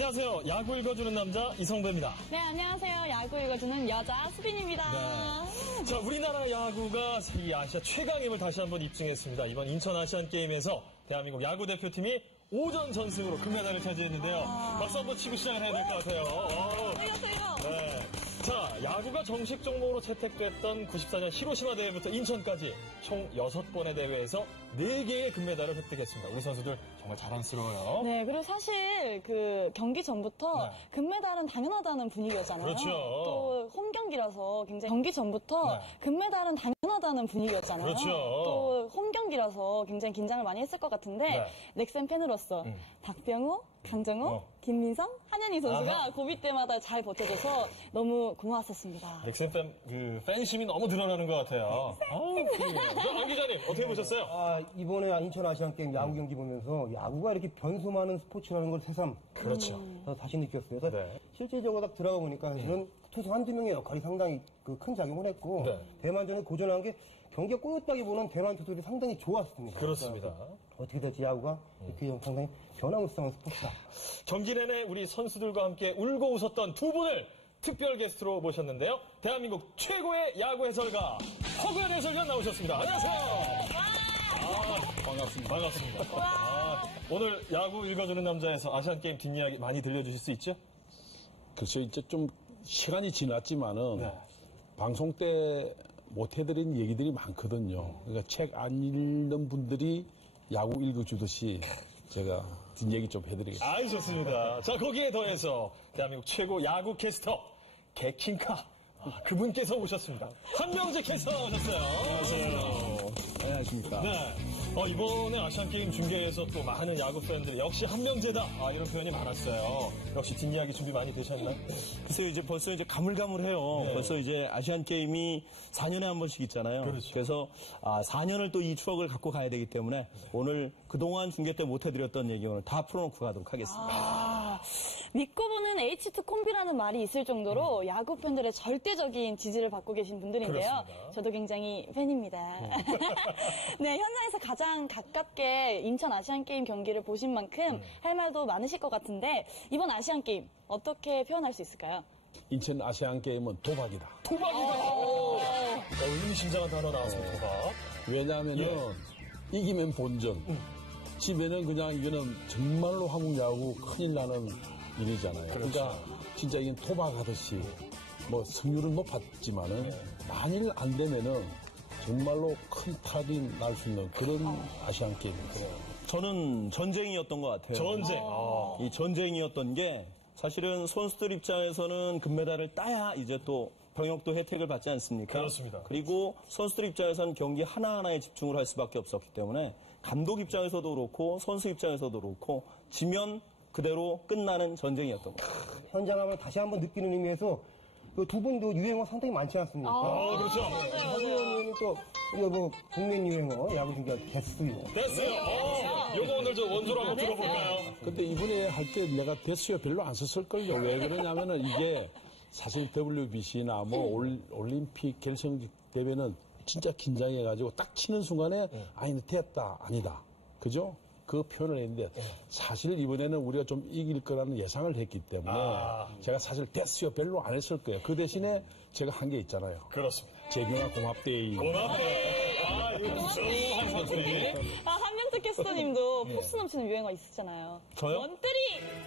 안녕하세요. 야구 읽어주는 남자 이성배입니다. 네, 안녕하세요. 야구 읽어주는 여자 수빈입니다. 네. 자, 우리나라 야구가 세계 아시아 최강임을 다시 한번 입증했습니다. 이번 인천 아시안게임에서 대한민국 야구 대표팀이 오전 전승으로 금메달을 차지했는데요. 박수 한번 치고 시작을 해야 될 것 같아요. 네. 자, 야구가 정식 종목으로 채택됐던 94년 히로시마 대회부터 인천까지 총 6번의 대회에서 4개의 금메달을 획득했습니다. 우리 선수들 정말 자랑스러워요. 네, 그리고 사실 그 경기 전부터 금메달은 당연하다는 분위기였잖아요. 그렇죠. 또 홈 경기라서 굉장히 경기 전부터 금메달은 당연하다는 분위기였잖아요. 그렇죠. 또 홈 경기라서 굉장히 긴장을 많이 했을 것 같은데 넥센 팬으로서 박병호, 강정호, 김민성, 한현희 선수가 고비 때마다 잘 버텨줘서 너무 고마웠었습니다. 넥센 팬심이 너무 늘어나는 것 같아요. 안 기자님, 어떻게 보셨어요? 이번에 인천 아시안게임 야구 경기 보면서 야구가 이렇게 변수 많은 스포츠라는 걸 새삼 그렇죠. 다시 느꼈어요. 그래서 실질적으로 딱 들어가 보니까 사실은 투수 한두 명의 역할이 상당히 큰 작용을 했고 대만전에 고전한 게 경기가 꼬였다기보다는 대만 투수들이 상당히 좋았습니다. 그렇습니다. 어떻게 될지 야구가 이렇게 상당히 변화무쌍한 스포츠다. 경기 내내 우리 선수들과 함께 울고 웃었던 두 분을 특별 게스트로 모셨는데요. 대한민국 최고의 야구 해설가 허구현 해설위원 나오셨습니다. 안녕하세요. 반갑습니다. 오늘 야구 읽어주는 남자에서 아시안게임 뒷이야기 많이 들려주실 수 있죠? 글쎄요, 이제 좀 시간이 지났지만은 방송 때 못 해드린 얘기들이 많거든요. 그러니까 책 안 읽는 분들이 야구 읽어주듯이 제가 뒷얘기 좀 해드리겠습니다. 아이, 좋습니다. 자, 거기에 더해서 대한민국 최고 야구 캐스터 개킹카 그분께서 오셨습니다. 한명재 캐스터 나오셨어요. 안녕하세요. 안녕하십니까. 네. 이번에 아시안게임 중계에서 또 많은 야구 팬들이 역시 한명재다 이런 표현이 많았어요. 역시 뒷이야기 준비 많이 되셨나요? 글쎄요, 이제 벌써 가물가물해요. 벌써 이제 아시안게임이 4년에 한 번씩 있잖아요. 그렇죠. 그래서 4년을 또 이 추억을 갖고 가야 되기 때문에 오늘 그동안 중계 때 못 해드렸던 얘기 오늘 다 풀어놓고 가도록 하겠습니다. 믿고 보는 H2 콤비라는 말이 있을 정도로 야구 팬들의 절대적인 지지를 받고 계신 분들인데요. 그렇습니다. 저도 굉장히 팬입니다. 네, 현장에서 가장 가깝게 인천 아시안게임 경기를 보신 만큼 할 말도 많으실 것 같은데 이번 아시안게임 어떻게 표현할 수 있을까요? 인천 아시안게임은 도박이다. 도박이다. 의미심장한 단어 나왔습니다. 도박. 왜냐하면은 이기면 본전. 집에는 그냥 이거는 정말로 한국 야구 큰일 나는 일이잖아요. 그러니까 진짜 이건 도박하듯이 뭐 승률은 높았지만은 만일 안 되면은 정말로 큰 탈이 날 수 있는 그런 아시안게임입니다. 저는 전쟁이었던 것 같아요. 전쟁. 이 전쟁이었던 게 사실은 선수들 입장에서는 금메달을 따야 이제 또 병역도 혜택을 받지 않습니까? 그렇습니다. 그리고 선수들 입장에서는 경기 하나하나에 집중을 할 수밖에 없었기 때문에 감독 입장에서도 그렇고 선수 입장에서도 그렇고 지면 그대로 끝나는 전쟁이었던 것 같아요. 현장함을 다시 한번 느끼는 의미에서 두 분도 유행어 상당히 많지 않습니까? 그렇죠. 허구현님은 또 우리가 뭐 국민 유행어 야구 중계 개수요. 됐어요. 요거 오늘 저 원조로 한번 들어볼까요? 근데 이번에 할 때 내가 됐어요 별로 안 썼을걸요. 왜 그러냐면은 이게 사실 WBC나 뭐 올림픽 결승 대회는 진짜 긴장해가지고 딱 치는 순간에 아니 됐다 아니다 그죠? 그 표현을 했는데 사실 이번에는 우리가 좀 이길 거라는 예상을 했기 때문에 제가 사실 됐어요 별로 안 했을 거예요. 그 대신에 제가 한 게 있잖아요. 그렇습니다. 재경아 고맙데이. 이거 구수한 선수들이. 한명재 캐스터님도 포스 넘치는 유행어 있으잖아요. 저요? 원뜨리!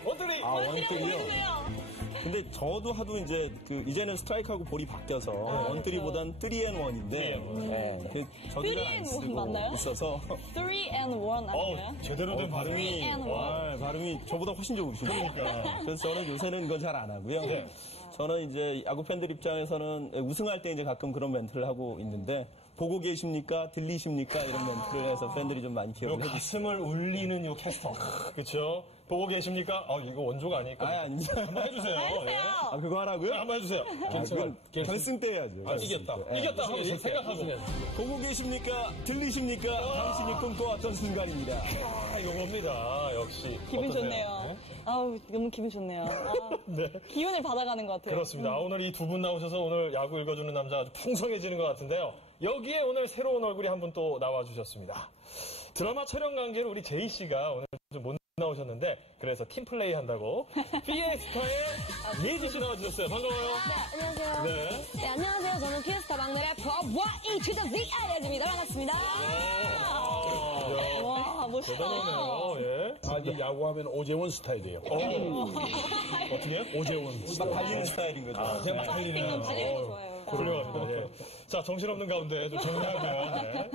원뜨리요? 근데 저도 하도 이제 이제는 스트라이크하고 볼이 바뀌어서 원뜨리보단 3&1인데 저도 잘 안 쓰고 맞나요? 있어서 3&1 아닌가요? 제대로 된 발음이. 3&1. 발음이 저보다 훨씬 좋으시니까. 그래서 저는 요새는 그건 잘 안 하고요. 저는 이제 야구 팬들 입장에서는 우승할 때 이제 가끔 그런 멘트를 하고 있는데 보고 계십니까? 들리십니까? 이런 멘트를 해서 팬들이 좀 많이 기억을 해주세요. 가슴을 울리는 요 캐스터. 그렇죠? 보고 계십니까? 이거 원조가 아니니까. 아니. 한번 해주세요. 아, 그거 하라고요? 한번 해주세요. 그건 결승 때 해야죠. 이겼다. 이겼다 하고 생각하고. 보고 계십니까? 들리십니까? 당신이 꿈꿔왔던 순간입니다. 이겁니다. 역시. 기분 어떠세요? 좋네요. 아우, 너무 기분 좋네요. 기운을 받아가는 것 같아요. 그렇습니다. 오늘 이 두 분 나오셔서 오늘 야구 읽어주는 남자 아주 풍성해지는 것 같은데요. 여기에 오늘 새로운 얼굴이 한 분 또 나와주셨습니다. 드라마 촬영 관계로 우리 제이 씨가 오늘 좀 못 나오셨는데 그래서 팀플레이 한다고 피에스타의 예지 씨 나와주셨어요. 반가워요. 네, 안녕하세요. 네. 네, 안녕하세요. 저는 피에스타 막내 래퍼 YE to the Z 예지입니다. 반갑습니다. 와, 멋있다. 대단하네요. 예. 아, 이 야구하면 오재원 스타일이에요. 어떻게 해요? 오재원 막 스타일. 달리는 스타일인 거죠. 그냥 막 달리는. 달리는 거 좋아해요. 훌륭합니다. 예. 자, 정신없는 가운데 좀 정리하고요. 네.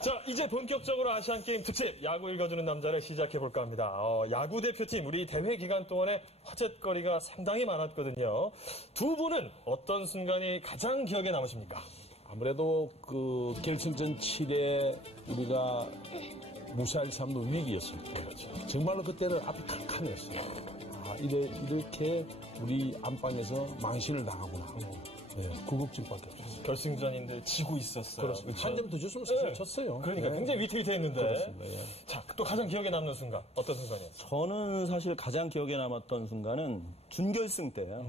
자, 이제 본격적으로 아시안게임 특집 야구 읽어주는 남자를 시작해볼까 합니다. 야구 대표팀 우리 대회 기간 동안에 화제거리가 상당히 많았거든요. 두 분은 어떤 순간이 가장 기억에 남으십니까? 아무래도 그 결승전 7회 우리가 무사히 삼는 위기였을 거예요. 정말로 그때는 앞이 캄캄했어요. 아, 이렇게 우리 안방에서 망신을 당하구나. 네, 그 걱정밖에 없었어요. 결승전인데 지고 있었어요. 그렇습니다. 한 점 더 줬으면 사실 네. 졌어요. 그러니까 네. 굉장히 위태위태했는데. 그렇습니다. 예. 자, 또 가장 기억에 남는 순간 어떤 순간이었어요? 저는 사실 가장 기억에 남았던 순간은 준결승 때예요.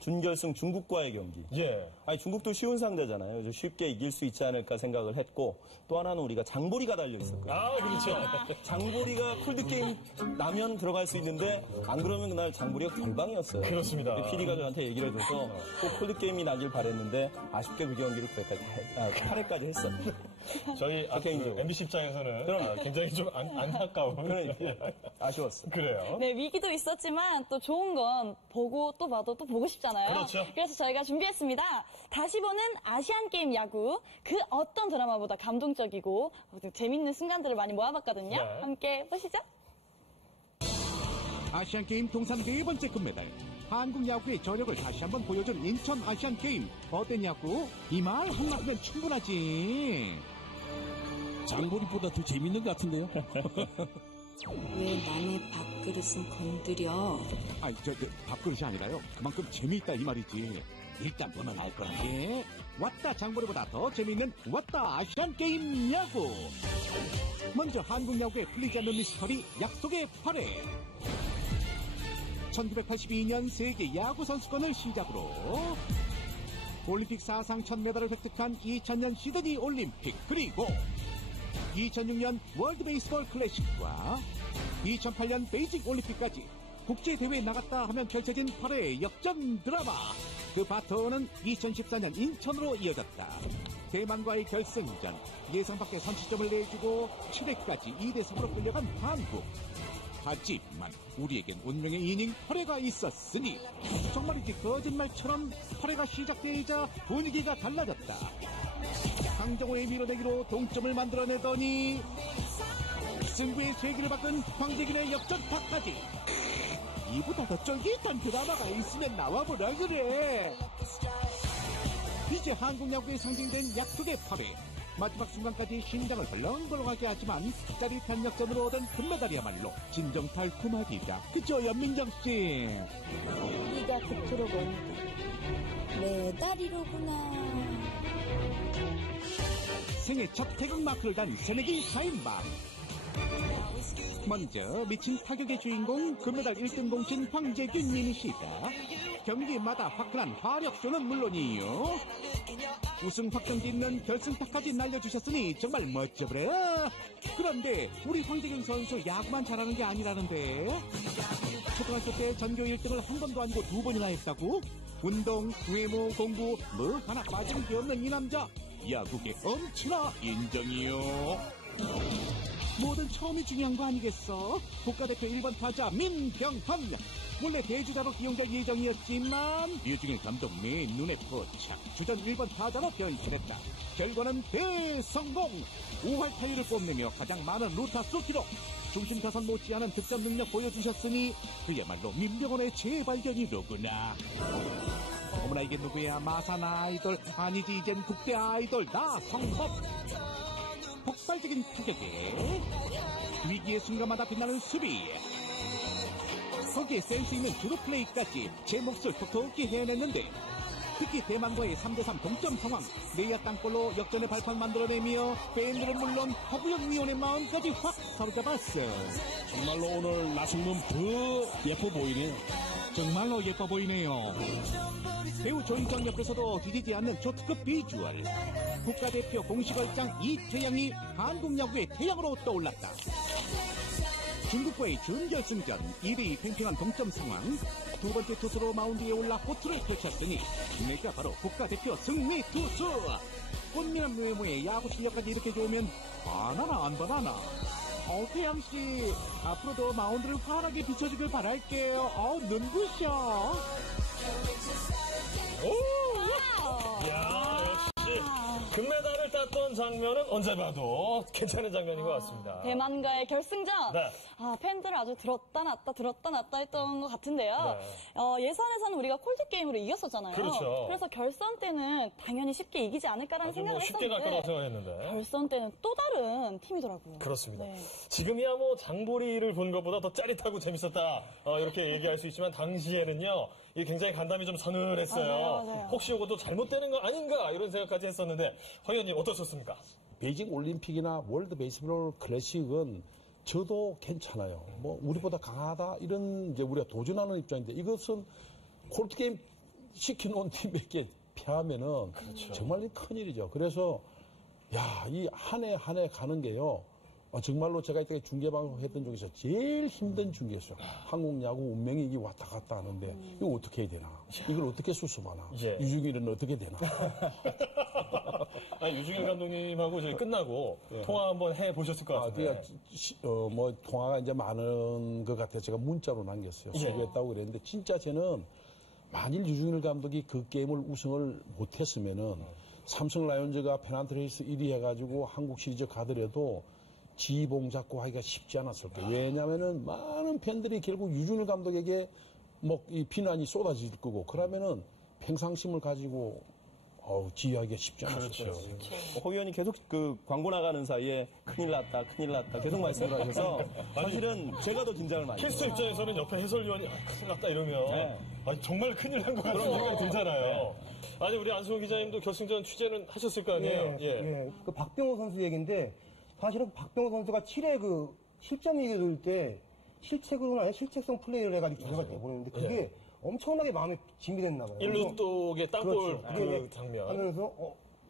준결승 중국과의 경기. 예. 아니 중국도 쉬운 상대잖아요. 그래서 쉽게 이길 수 있지 않을까 생각을 했고 또 하나는 우리가 장보리가 달려 있었거든요. 아, 그렇죠. 장보리가 콜드게임 나면 들어갈 수 있는데 안 그러면 그날 장보리가 결방이었어요. 그렇습니다. PD가 저한테 얘기를 해줘서 꼭 콜드게임이 나길 바랬는데 아쉽게 그 경기를 8회까지 했어. 저희 개인적으로. MBC 입장에서는 굉장히 좀 안타까운. 그러니까 아쉬웠어. 그래요. 네, 위기도 있었지만 또 좋은 건 보고 또 봐도 또 보고 싶잖아요. 그렇죠. 그래서 저희가 준비했습니다. 다시 보는 아시안게임 야구. 그 어떤 드라마보다 감동적이고 재밌는 순간들을 많이 모아봤거든요. 네. 함께 보시죠. 아시안게임 통산 4번째 금메달. 한국 야구의 저력을 다시 한번 보여준 인천 아시안게임. 어땠냐고? 이 말 한마디면 충분하지. 장보리보다 더 재밌는 것 같은데요? 왜 남의 밥그릇은 건드려? 아니, 밥그릇이 아니라요. 그만큼 재미있다 이 말이지. 일단 보면 알 거란게. 왔다 장보리보다 더 재미있는 왔다 아시안게임 야구. 먼저 한국 야구에 풀리지 않는 미스터리 약속의 8회. 1982년 세계 야구 선수권을 시작으로 올림픽 사상 첫 메달을 획득한 2000년 시드니 올림픽, 그리고 2006년 월드 베이스볼 클래식과 2008년 베이징 올림픽까지 국제대회에 나갔다 하면 펼쳐진 8회의 역전 드라마. 그 바톤은 2014년 인천으로 이어졌다. 대만과의 결승전, 예상 밖의 선취점을 내주고 7회까지 2대3으로 끌려간 한국. 하지만 우리에겐 운명의 이닝 8회가 있었으니 정말이지 거짓말처럼 8회가 시작되자 분위기가 달라졌다. 강정호의 밀어내기로 동점을 만들어내더니 승부의 세기를 바꾼 황재균의 역전타까지. 이보다 더 쫄깃한 드라마가 있으면 나와보라 그래. 이제 한국 야구에 상징된 약속의 8회. 마지막 순간까지 심장을 벌렁벌렁하게 하지만 짜릿한 역전으로 얻은 금메달이야말로 진정 달콤하기다. 그죠, 연민정씨? 네가 그토록 원했던 메달이로구나. 생애 첫 태극 마크를 단 새내기 4인방. 먼저 미친 타격의 주인공 금메달 1등 공신 황재균 님이시다. 경기마다 화끈한 화력쇼는 물론이요, 우승 확정기 있는 결승타까지 날려주셨으니 정말 멋져버려. 그런데 우리 황재균 선수 야구만 잘하는 게 아니라는데, 초등학교 때 전교 1등을 한 번도 아니고 2번이나 했다고? 운동, 외모, 공부 뭐 하나 빠진 게 없는 이 남자, 야구계 엄청나 인정이요. 뭐든 처음이 중요한 거 아니겠어? 국가대표 1번 타자 민병헌. 원래 대주자로 기용될 예정이었지만 류중일 감독 내 눈에 포착, 주전 1번 타자로 변신했다. 결과는 대성공. 5할 타율을 뽐내며 가장 많은 루타수 기록, 중심 타선 못지않은 득점 능력 보여주셨으니 그야말로 민병헌의 재발견이로구나. 어머나, 이게 누구야? 마산 아이돌 아니지, 이젠 국대 아이돌 나성범. 폭발적인 타격에 위기의 순간마다 빛나는 수비, 거기에 센스 있는 주루 플레이까지 제 몫을 톡톡히 해냈는데, 특히 대만과의 3대3 동점 상황, 내야 땅볼로 역전의 발판 만들어내며 팬들은 물론 허구영 위원의 마음까지 확 사로잡았어. 정말로 오늘 나성범 더 예뻐 보이네요. 정말로 예뻐 보이네요. 배우 조인정 옆에서도 뒤지지 않는 초특급 비주얼. 국가대표 공식 얼짱 이태양이 한국 야구의 태양으로 떠올랐다. 중국과의 준결승전 2대2 팽팽한 동점 상황. 두 번째 투수로 마운드에 올라 호투를 펼쳤으니 내가 바로 국가대표 승리 투수. 꽃미남 외모에 야구 실력까지 이렇게 좋으면 바나나 안 바나나. 태양씨, 앞으로도 마운드를 환하게 비춰주길 바랄게요. 눈부셔. 이야, 역시 금메달을 땄던 장면은 언제 봐도 괜찮은 장면인 것 같습니다. 대만과의 결승전. 네. 팬들을 아주 들었다 놨다 했던 것 같은데요. 네. 예선에서는 우리가 콜드 게임으로 이겼었잖아요. 그렇죠. 그래서 결선 때는 당연히 쉽게 이기지 않을까라는 생각을 쉽게 갈 거라고 했었는데 생각했는데. 결선 때는 또 다른 팀이더라고요. 그렇습니다. 네. 지금이야 뭐 장보리를 본 것보다 더 짜릿하고 재밌었다 이렇게 얘기할 수 있지만 당시에는요 이게 굉장히 간담이 좀 서늘했어요. 맞아요. 혹시 이것도 잘못되는 거 아닌가 이런 생각까지 했었는데 허 의원님 어떠셨습니까? 베이징 올림픽이나 월드 베이스볼 클래식은 저도 괜찮아요. 뭐 우리보다 강하다 이런 이제 우리가 도전하는 입장인데 이것은 콜드 게임 시켜놓은 팀에게 패하면은 정말 큰일이죠. 그래서 이 한 해 한 해 가는 게요. 정말로 제가 이때 중계방송 했던 중에서 제일 힘든 중계였어요. 한국 야구 운명이 이게 왔다 갔다 하는데 이거 어떻게 해야 되나? 이걸 어떻게 수습하나? 유중일은 어떻게 되나? 아니, 유중일 감독님하고 저희 끝나고 통화 한번 해 보셨을 것 같은데. 뭐 통화가 이제 많은 것 같아서 제가 문자로 남겼어요. 수고했다고 그랬는데 진짜 저는 만일 유중일 감독이 그 게임을 우승을 못했으면은 삼성 라이온즈가 페넌트 레이스 1위 해가지고 한국 시리즈 가더라도 지봉 잡고 하기가 쉽지 않았을 거예요. 왜냐면은 많은 팬들이 결국 유중일 감독에게 뭐 이 비난이 쏟아질 거고 그러면은 평상심을 가지고 지휘하기가 쉽지 않았을 거예요. 허 의원이 계속 그 광고 나가는 사이에 큰일 났다 계속 말씀을 하셔서 사실은 제가 더 긴장을 많이 해요. 캐스터 입장에서는 옆에 해설위원이 큰일 났다 이러면 정말 큰일 난 것 같은 생각이 들잖아요. 아니 우리 안승호 기자님도 결승전 취재는 하셨을 거 아니에요? 그 박병호 선수 얘기인데 사실은 박병호 선수가 7회 그 실점 얘기 돌 때 실책으로는 아니라 실책성 플레이를 해가지고 결과가 돼버리는데 그게 엄청나게 마음에 짐이 됐나 봐요. 1루 쪽에 땅볼 그 장면. 하면서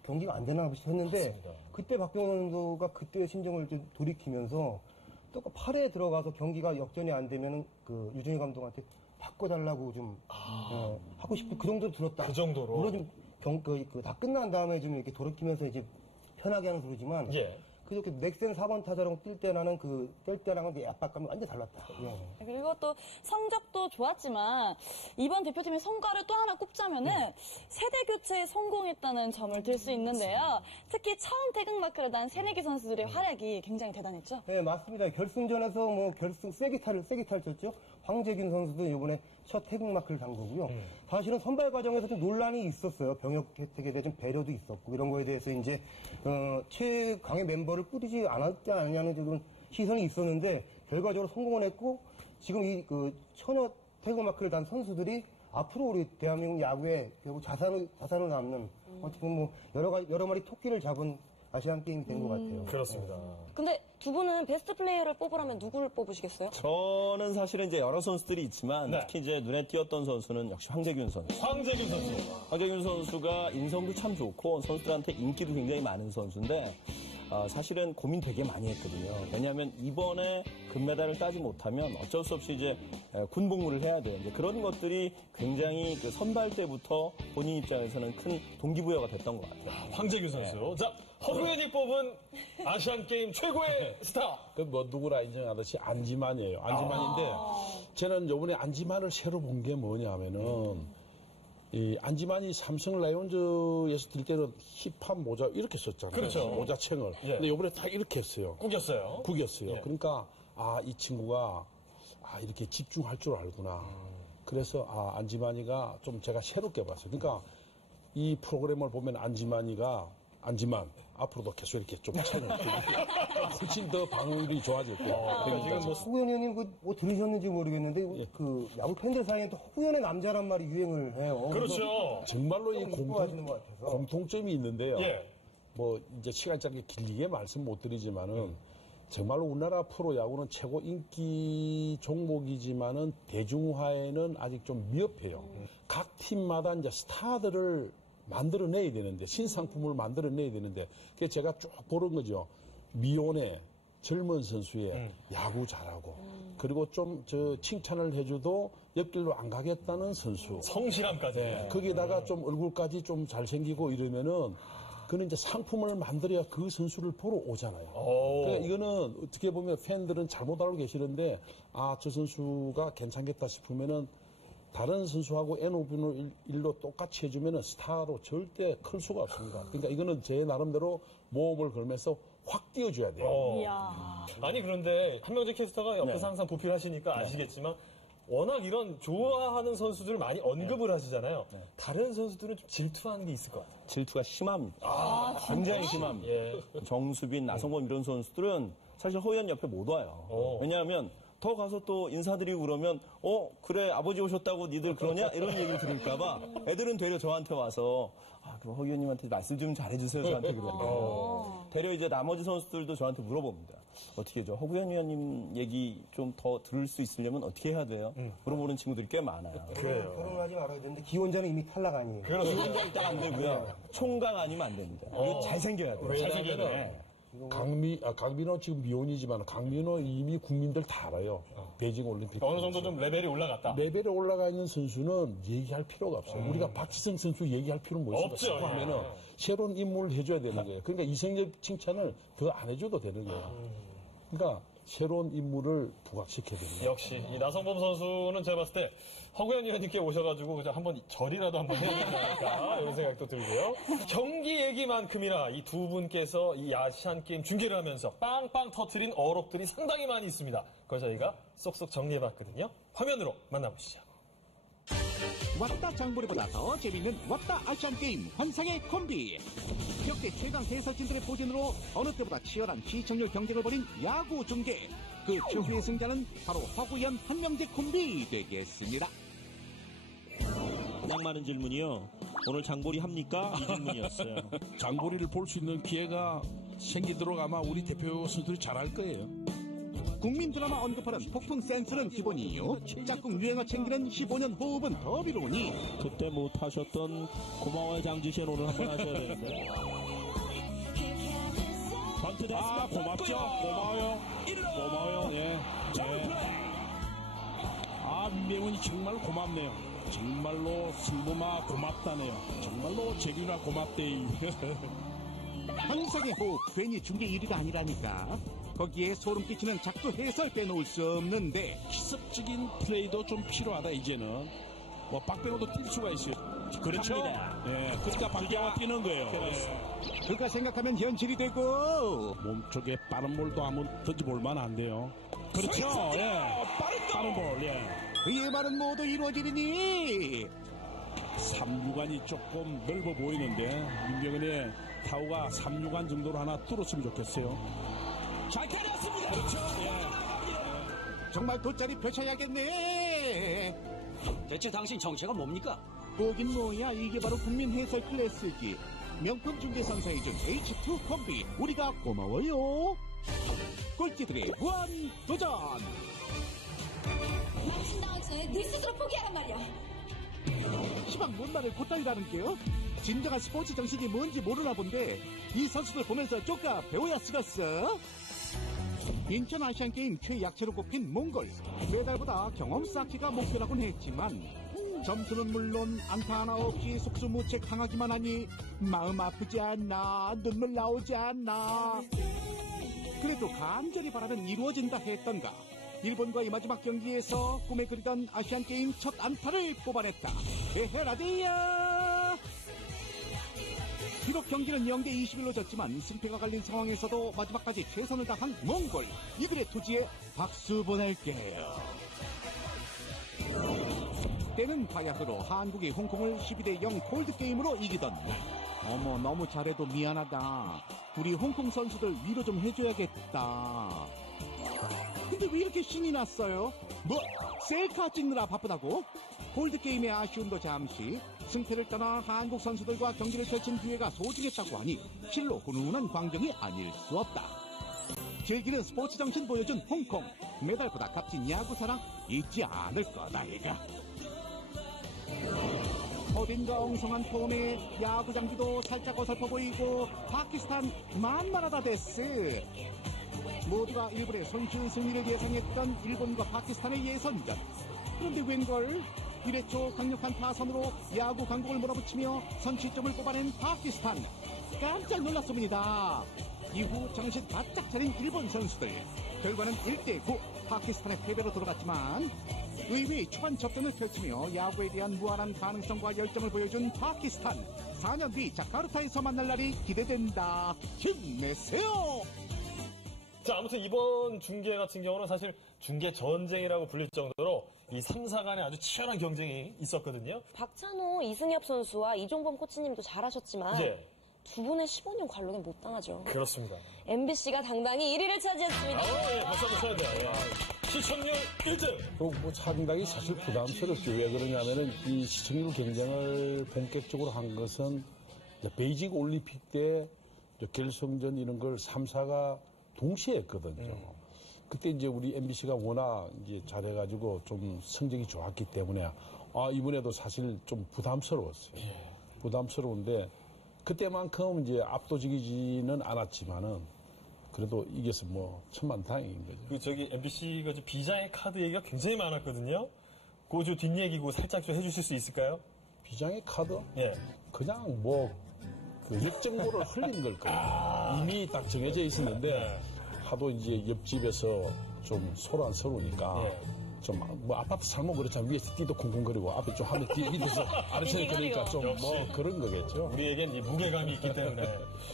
경기가 안 되나 했는데 그때 박병호 선수가 그때의 심정을 좀 돌이키면서 또 8회에 들어가서 경기가 역전이 안 되면 그 유중일 감독한테 바꿔달라고 좀 하고 싶고 그 정도로 들었다. 그 정도로. 물론 좀 다 끝난 다음에 좀 이렇게 돌이키면서 이제 편하게 하는 소리지만 그렇게 넥센 4번 타자랑 뛸 때랑은 뗄 때랑은 그 압박감이 완전 달랐다. 그리고 또 성적도 좋았지만 이번 대표팀의 성과를 또 하나 꼽자면은 세대 교체에 성공했다는 점을 들 수 있는데요. 특히 처음 태극마크를 단 새내기 선수들의 활약이 굉장히 대단했죠. 네, 맞습니다. 결승전에서 뭐 결승 세기타를 쳤죠. 황재균 선수도 이번에 첫 태극마크를 단 거고요. 사실은 선발 과정에서 좀 논란이 있었어요. 병역 혜택에 대해 좀 배려도 있었고 이런 거에 대해서 이제 최강의 멤버를 뿌리지 않았지 않냐는 그런 시선이 있었는데 결과적으로 성공을 했고 지금 이 처녀 태극마크를 단 선수들이 앞으로 우리 대한민국 야구에 결국 자산으로 남는 어떻게 뭐 여러 마리 토끼를 잡은 아시안 게임이 된 것 같아요. 그렇습니다. 근데 두 분은 베스트 플레이어를 뽑으라면 누구를 뽑으시겠어요? 저는 사실은 이제 여러 선수들이 있지만 특히 이제 눈에 띄었던 선수는 역시 황재균 선수. 황재균 선수가 인성도 참 좋고 선수들한테 인기도 굉장히 많은 선수인데 사실은 고민 되게 많이 했거든요. 왜냐하면 이번에 금메달을 따지 못하면 어쩔 수 없이 이제 군 복무를 해야 돼요. 이제 그런 것들이 굉장히 그 선발 때부터 본인 입장에서는 큰 동기부여가 됐던 것 같아요. 황재균 선수. 자, 허 의원이 뽑은 아시안 게임 최고의 스타. 그 뭐 누구나 인정하듯이 안지만이에요. 안지만인데 저는 요번에 안지만을 새로 본 게 뭐냐면은 이 안지만이 삼성 라이온즈에서 뛸 때는 힙합 모자 이렇게 썼잖아요. 그렇죠. 모자챙을. 근데 요번에 딱 이렇게 했어요. 구겼어요. 그러니까 이 친구가 이렇게 집중할 줄 알구나. 그래서 안지만이가 좀 제가 새롭게 봤어요. 그러니까 이 프로그램을 보면 안지만 앞으로도 계속 이렇게 좀 챙을 훨씬 더 방울이 좋아질 거예요. 지금 뭐 허구현 의원님 뭐 들으셨는지 모르겠는데 그 야구 팬들 사이에 또 허구현의 남자란 말이 유행을 해요. 그렇죠. 정말로 이 공통하시는 것 같아서. 공통점이 있는데요. 뭐 이제 시간 짧게 길게 말씀 못 드리지만은 정말로 우리나라 프로야구는 최고 인기 종목이지만은 대중화에는 아직 좀 미흡해요. 각 팀마다 이제 스타들을 만들어내야 되는데 신상품을 만들어내야 되는데 그게 제가 쭉 보는 거죠. 미혼의 젊은 선수의 야구 잘하고 그리고 좀 칭찬을 해줘도 옆길로 안 가겠다는 선수. 성실함까지. 네. 거기다가 좀 얼굴까지 좀 잘생기고 이러면은 그는 이제 상품을 만들어야 그 선수를 보러 오잖아요. 그러니까 이거는 어떻게 보면 팬들은 잘못 알고 계시는데 저 선수가 괜찮겠다 싶으면은 다른 선수하고 N5분의 1로 똑같이 해주면은 스타로 절대 클 수가 없습니다. 그러니까 이거는 제 나름대로 모험을 걸면서 확 띄워줘야 돼요. 이야. 아니 그런데 한명재 캐스터가 옆에서 항상 보필하시니까 아시겠지만 워낙 이런 좋아하는 선수들을 많이 언급을 하시잖아요. 다른 선수들은 좀 질투하는 게 있을 것 같아요. 질투가 심합니다. 굉장히 심합니다. 정수빈, 나성범 이런 선수들은 사실 허연 옆에 못 와요. 왜냐하면 더 가서 또 인사드리고 그러면 그래 아버지 오셨다고 니들 그러냐? 이런 얘기를 들을까 봐 애들은 되려 저한테 와서 그럼 허 의원님한테 말씀 좀 잘해주세요. 저한테 그래요. 되려 이제 나머지 선수들도 저한테 물어봅니다. 어떻게 저 허구현 위원님 얘기 좀 더 들을 수 있으려면 어떻게 해야 돼요? 물어보는 친구들이 꽤 많아요. 그래요. 결혼하지 말아야 되는데 기원자는 이미 탈락 아니에요. 기본장 일단 안 되고요. 총각 아니면 안 됩니다. 그리고 잘생겨야 돼요. 잘생겨야 강민호 지금 미혼이지만 강민호 이미 국민들 다 알아요. 베이징 올림픽. 어느 정도 좀 레벨이 올라갔다. 레벨에 올라가 있는 선수는 얘기할 필요가 없어요. 우리가 박지성 선수 얘기할 필요는 뭐 있을까? 없죠. 하면은 새로운 인물을 해줘야 되는 거예요. 그러니까 이성적 칭찬을 더 안 해줘도 되는 거예요. 그러니까 새로운 인물을 부각시켜야 됩니다. 역시 이 나성범 선수는 제가 봤을 때 허구현 위원님께 오셔가지고 그냥 한번 절이라도 한번 해야 되지 않을까 이런 생각도 들고요. 경기 얘기만큼이나 이 두 분께서 이 아시안게임 중계를 하면서 빵빵 터트린 어록들이 상당히 많이 있습니다. 그걸 저희가 쏙쏙 정리해봤거든요. 화면으로 만나보시죠. 왔다 장보리보다 더 재밌는 왔다 아시안게임 환상의 콤비. 역대 최강 해설진들의 포진으로 어느 때보다 치열한 시청률 경쟁을 벌인 야구 중계. 그 최후의 승자는 바로 허구현 한명재 콤비 되겠습니다. 가장 많은 질문이요. 오늘 장보리 합니까? 이 질문이었어요. 장보리를 볼 수 있는 기회가 생기도록 아마 우리 대표 선수들이 잘할 거예요. 국민 드라마 언급하는 폭풍 센스는 기본이요. 짝꿍 유행어 챙기는 15년 호흡은 더 비로우니 그때 못하셨던 고마워요 장지신 오늘 한번 하셔야 되는데. 번트 됐습니다. 고맙죠. 고마워요. 예. 민병훈이 정말 고맙네요. 정말로 슬범아 고맙다네요. 정말로 재균아 고맙대요. 환상의 호흡 괜히 중계 1위가 아니라니까. 거기에 소름 끼치는 작두 해설 빼놓을 수 없는데 기습적인 플레이도 좀 필요하다 이제는. 뭐 박병호도 뛸 수가 있어요. 그렇죠. 예, 그러니까 박병호 뛰는 거예요. 그가 생각하면 현실이 되고 몸쪽에 빠른 볼도 한번 던져볼 만한데요. 그렇죠. 예. 빠른 볼. 예. 그의 말은 모두 이루어지리니 3루간이 조금 넓어 보이는데 민병헌의 타구가 3루간 정도로 하나 뚫었으면 좋겠어요. 잘 때렸습니다. 그렇죠. 정말 돗자리 펼쳐야겠네. 대체 당신 정체가 뭡니까? 보긴 뭐야, 이게 바로 국민 해설 클래스지. 명품 중계 선사해준 H2 콤비, 우리가 고마워요. 꼴찌들의 무한 도전. 망신당한 전에 네 스스로 포기하란 말이야. 시방 뭔 말을 곧다이라는 게요? 진정한 스포츠 정신이 뭔지 모르나 본데 이 선수들 보면서 쪼까 배워야 쓰겠어. 인천 아시안게임 최약체로 꼽힌 몽골. 메달보다 경험 쌓기가 목표라곤 했지만 점수는 물론 안타 하나 없이 속수무책 강하기만 하니 마음 아프지 않나, 눈물 나오지 않나. 그래도 간절히 바라면 이루어진다 했던가. 일본과의 마지막 경기에서 꿈에 그리던 아시안게임 첫 안타를 뽑아냈다. 에헤라디야. 비록 경기는 0대21로 졌지만 승패가 갈린 상황에서도 마지막까지 최선을 다한 몽골. 이들의 투지에 박수 보낼게요. 때는 바야흐로 한국이 홍콩을 12대0 콜드게임으로 이기던 날. 어머, 너무 잘해도 미안하다. 우리 홍콩 선수들 위로 좀 해줘야겠다. 근데 왜 이렇게 신이 났어요? 뭐? 셀카 찍느라 바쁘다고? 콜드게임의 아쉬움도 잠시. 승패를 떠나 한국 선수들과 경기를 펼친 기회가 소중했다고 하니 실로 훈훈한 광경이 아닐 수 없다. 즐기는 스포츠 정신 보여준 홍콩. 메달보다 값진 야구 사랑 잊지 않을 거다 이가. 어딘가 엉성한 폼에 야구 장비도 살짝 어설퍼 보이고 파키스탄 만만하다 데스. 모두가 일본의 손쉬운 승리를 예상했던 일본과 파키스탄의 예선전. 그런데 웬걸 1회 초 강력한 타선으로 야구 강국을 몰아붙이며 선취점을 뽑아낸 파키스탄. 깜짝 놀랐습니다. 이후 정신 바짝 차린 일본 선수들. 결과는 1대9 파키스탄의 패배로 돌아갔지만 의외의 초반 접전을 펼치며 야구에 대한 무한한 가능성과 열정을 보여준 파키스탄. 4년 뒤 자카르타에서 만날 날이 기대된다. 힘내세요. 자, 아무튼 이번 중계 같은 경우는 사실 중계 전쟁이라고 불릴 정도로 이 3, 4간에 아주 치열한 경쟁이 있었거든요. 박찬호, 이승엽 선수와 이종범 코치님도 잘하셨지만 예. 두 분의 15년 관록엔 못 당하죠. 그렇습니다. MBC가 당당히 1위를 차지했습니다. 예, 박수 한번 쳐야 돼요. 예. 시청률 1등! 뭐 상당히 사실 부담스럽죠. 왜 그러냐면은 이 시청률 경쟁을 본격적으로 한 것은 이제 베이징 올림픽 때 이제 결승전 이런 걸 3, 4가 동시에 했거든요. 그때 이제 우리 MBC가 워낙 이제 잘해가지고 좀 성적이 좋았기 때문에 이번에도 사실 좀 부담스러웠어요. 부담스러운데 그때만큼 이제 압도적이지는 않았지만은 그래도 이겨서 뭐 천만다행인 거죠. MBC가 비장의 카드 얘기가 굉장히 많았거든요. 그 뒷얘기고 살짝 좀 해주실 수 있을까요? 비장의 카드? 예. 그냥 그 역정보를 흘린 걸 거예요. 이미 딱 정해져 있었는데 하도 이제 옆집에서 좀 소란스러우니까 좀 뭐 아파트 살면 그렇잖아요. 위에서 띠도 쿵쿵거리고 앞에 좀 하면 밑에서 아래서 그러니까 좀 뭐 그런 거겠죠. 우리에겐 이 무게감이 있기 때문에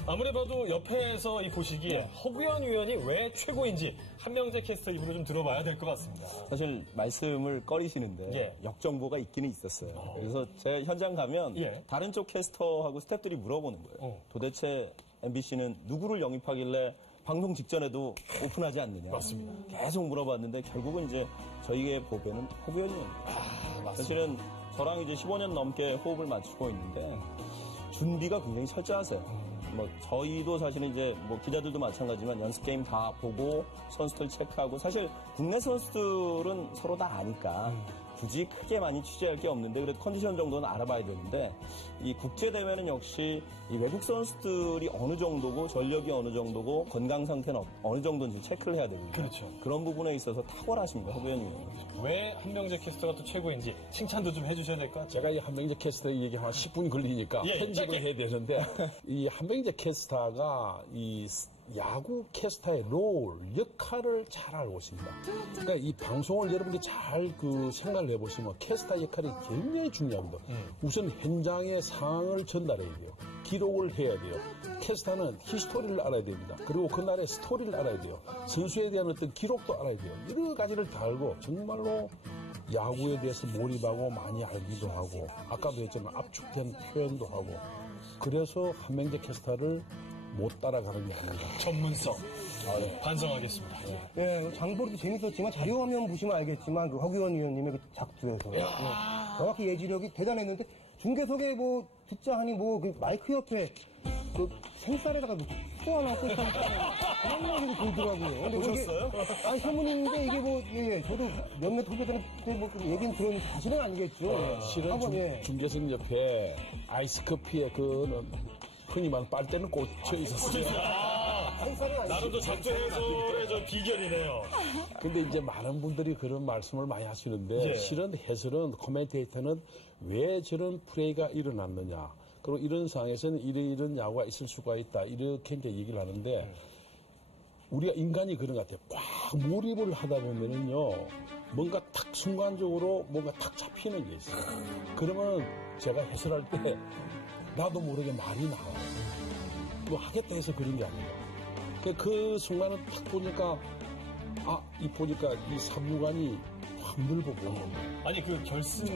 아무래도 봐도 옆에서 이 보시기에 허구현 위원이 왜 최고인지 한명재 캐스터 입으로 좀 들어봐야 될 것 같습니다. 사실 말씀을 꺼리시는데 역정보가 있기는 있었어요. 그래서 제가 현장 가면 다른 쪽 캐스터하고 스태프들이 물어보는 거예요. 도대체 MBC는 누구를 영입하길래 방송 직전에도 오픈하지 않느냐. 맞습니다. 계속 물어봤는데 결국은 이제 저희의 보배는 허구현이었습니다. 사실은 저랑 이제 15년 넘게 호흡을 맞추고 있는데 준비가 굉장히 철저하세요. 뭐 저희도 사실은 이제 뭐 기자들도 마찬가지지만 연습 게임 다 보고 선수들 체크하고 사실 국내 선수들은 서로 다 아니까 굳이 크게 많이 취재할 게 없는데 그래도 컨디션 정도는 알아봐야 되는데 이 국제 대회는 역시 이 외국 선수들이 어느 정도고 전력이 어느 정도고 건강 상태는 어느 정도인지 체크를 해야 되거든요. 그렇죠. 그런 부분에 있어서 탁월하십니다, 허구현 위원님. 왜 한명재 캐스터가 또 최고인지 칭찬도 좀 해주셔야 될 것 같아요. 제가 이 한명재 캐스터 얘기 한 10분 걸리니까 편집을 해야 되는데 이 한명재 캐스터가 이 야구 캐스터의 롤, 역할을 잘 알고 있습니다. 그러니까 이 방송을 여러분들이 잘 생각을 해보시면 캐스터 역할이 굉장히 중요합니다. 우선 현장의 상황을 전달해야 돼요. 기록을 해야 돼요. 캐스터는 히스토리를 알아야 됩니다. 그리고 그날의 스토리를 알아야 돼요. 선수에 대한 어떤 기록도 알아야 돼요. 여러 가지를 다 알고 정말로 야구에 대해서 몰입하고 많이 알기도 하고 아까도 했지만 압축된 표현도 하고 그래서 한명재 캐스터를 못 따라가는 게 아닌가. 전문성. 반성하겠습니다. 네, 장보리도 재밌었지만 자료화면 보시면 알겠지만 그 허규원 위원님의 그 작두에서 정확히 예지력이 대단했는데 중계석에 뭐 듣자 하니 그 마이크 옆에 그 생쌀에다가 또 하나 꽂힌 그런 거 보이더라고요. 보셨어요? 아니 소문인데 이게 저도 몇몇 후배들한테 뭐 얘기는 들었는데 사실은 아니겠죠. 실은 중계석 옆에 아이스 커피에 그는 흔히 말하는 빨대는 꽂혀 있었어요. 나름도 작두 해설의 저 비결이네요. 근데 이제 많은 분들이 그런 말씀을 많이 하시는데 실은 해설은 코멘테이터는 왜 저런 플레이가 일어났느냐. 그리고 이런 상황에서는 이런 야구가 있을 수가 있다. 이렇게 이제 얘기를 하는데 우리가 인간이 그런 것 같아요. 꽉 몰입을 하다 보면은요. 뭔가 탁 순간적으로 뭔가 탁 잡히는 게 있어요. 그러면 제가 해설할 때 나도 모르게 말이 나와요. 뭐 하겠다 해서 그런 게 아니에요. 그 순간은 딱 보니까 보니까 이 3루간이 확 넓어 보이는 거예요. 아니 그 결승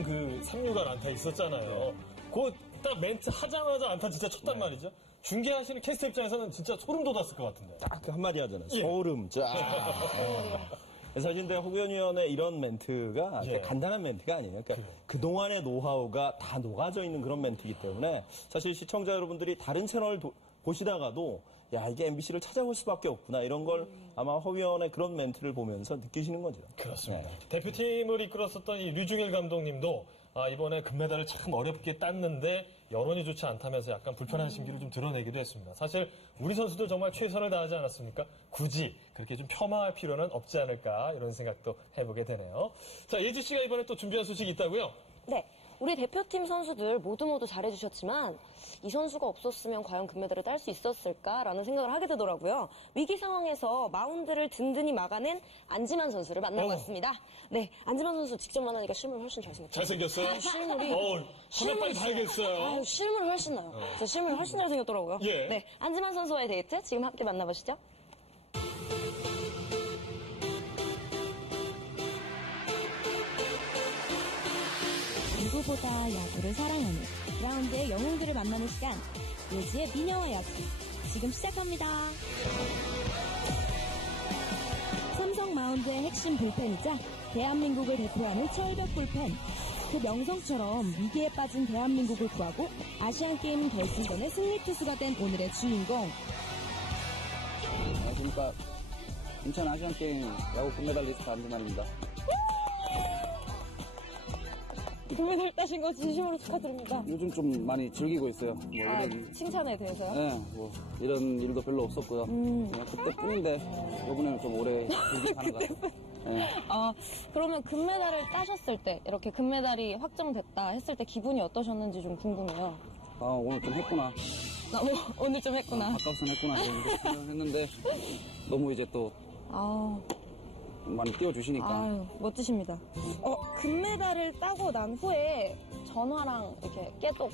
3루간 안타 있었잖아요. 그 딱 멘트 하자마자 안타 진짜 쳤단 말이죠. 중계하시는 캐스터 입장에서는 진짜 소름 돋았을 것 같은데. 딱 그 한마디 하잖아요. 소름 쫙. 사실 근데 허구현 위원의 이런 멘트가 간단한 멘트가 아니에요. 그러니까 그동안의 노하우가 다 녹아져 있는 그런 멘트이기 때문에 사실 시청자 여러분들이 다른 채널 보시다가도 야, 이게 MBC를 찾아올 수밖에 없구나. 이런 걸 아마 허위원의 그런 멘트를 보면서 느끼시는 거죠. 그렇습니다. 대표팀을 이끌었었던 이 류중일 감독님도 이번에 금메달을 참 어렵게 땄는데 여론이 좋지 않다면서 약간 불편한 심기를 좀 드러내기도 했습니다. 사실 우리 선수들 정말 최선을 다하지 않았습니까? 굳이 그렇게 좀 폄하할 필요는 없지 않을까 이런 생각도 해보게 되네요. 자, 예지 씨가 이번에 또 준비한 소식이 있다고요? 네. 우리 대표팀 선수들 모두 잘해주셨지만 이 선수가 없었으면 과연 금메달을 딸 수 있었을까라는 생각을 하게 되더라고요. 위기 상황에서 마운드를 든든히 막아낸 안지만 선수를 만나고 왔습니다. 네, 안지만 선수 직접 만나니까 실물 훨씬 잘생겼어요. 잘생겼어요? 실물이. 화면 빨리 봐야겠어요. 실물이 훨씬 나요. 진짜 실물이 훨씬 잘생겼더라고요. 예. 네, 안지만 선수와의 데이트 지금 함께 만나보시죠. 누구보다 야구를 사랑하는 그라운드의 영웅들을 만나는 시간, 예지의 미녀와 야구 지금 시작합니다. 삼성 마운드의 핵심 불펜이자 대한민국을 대표하는 철벽 불펜. 그 명성처럼 위기에 빠진 대한민국을 구하고 아시안게임 결승전의 승리 투수가 된 오늘의 주인공. 안녕하십니까. 인천 아시안게임 야구 금메달리스트 안지만입니다. 금메달 따신 거 진심으로 축하드립니다. 요즘 좀 많이 즐기고 있어요. 뭐 이런, 칭찬에 대해서요? 네, 뭐 이런 일도 별로 없었고요. 그냥 그때뿐인데 이번에는 좀 오래 즐기고 사는 것 같아요. 네. 그러면 금메달을 따셨을 때, 이렇게 금메달이 확정됐다 했을 때 기분이 어떠셨는지 좀 궁금해요. 오늘 좀 했구나. 오늘 좀 했구나. 아까워서는 했구나 했는데 너무 이제 또 많이 띄워주시니까. 멋지십니다. 금메달을 따고 난 후에 전화랑 이렇게 깨똑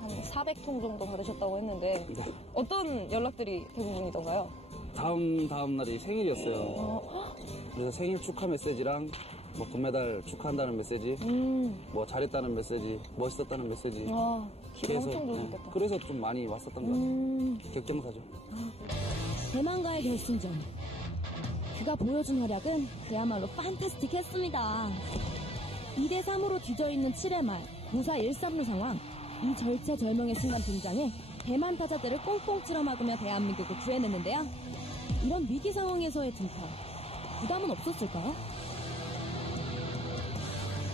한 400통 정도 받으셨다고 했는데 어떤 연락들이 대부분이던가요? 다음 날이 생일이었어요. 그래서 생일 축하 메시지랑 뭐 금메달 축하한다는 메시지, 뭐 잘했다는 메시지, 멋있었다는 메시지. 기분 엄청 좋으셨겠다. 그래서 좀 많이 왔었던 것 같아요. 격정사죠. 대만과의 결승전. 그가 보여준 활약은 그야말로 판타스틱했습니다. 2대3으로 뒤져있는 7회 말 9사 1-3루 상황. 이 절체절명의 순간 등장해 대만 타자들을 꽁꽁 찔러 막으며 대한민국을 구해냈는데요. 이런 위기 상황에서의 등판, 부담은 없었을까요?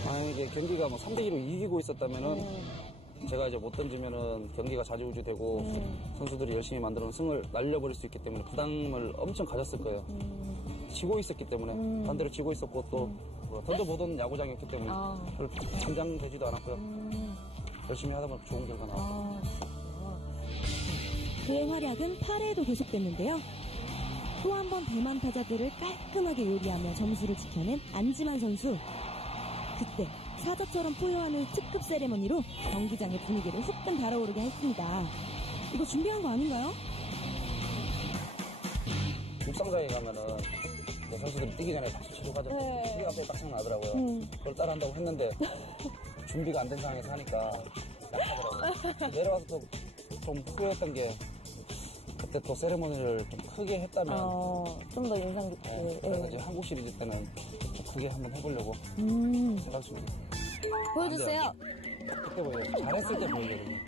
만약에 경기가 뭐 3대2로 이기고 있었다면은 제가 이제 못 던지면은 경기가 좌지우지되고 선수들이 열심히 만들어놓은 승을 날려버릴 수 있기 때문에 부담을 엄청 가졌을 거예요. 지고 있었기 때문에 반대로 지고 있었고 또 던져보던 야구장이었기 때문에 별로 긴장되지도 않았고요. 열심히 하다 보면 좋은 결과 나왔어요. 그의 활약은 8회에도 계속됐는데요. 또 한 번 대만 타자들을 깔끔하게 요리하며 점수를 지켜낸 안지만 선수. 그때 사자처럼 포효하는 특급 세레머니로 경기장의 분위기를 후끈 달아오르게 했습니다. 이거 준비한 거 아닌가요? 육상장에 가면은 선수들이 뛰기 전에 박수 치고 가죠. 그게 갑자기 딱 생각나더라고요. 그걸 따라한다고 했는데 준비가 안 된 상황에서 하니까 약하더라고요. 내려와서 또 좀 후회했던 게 그때 또 세레머니를 좀 크게 했다면 좀 더 인상 깊게. 그래서 이제 한국 시리즈 때는 좀 크게 한번 해보려고 생각 중입니다. 보여주세요. 그때 뭐 잘했을 때 보이거든요.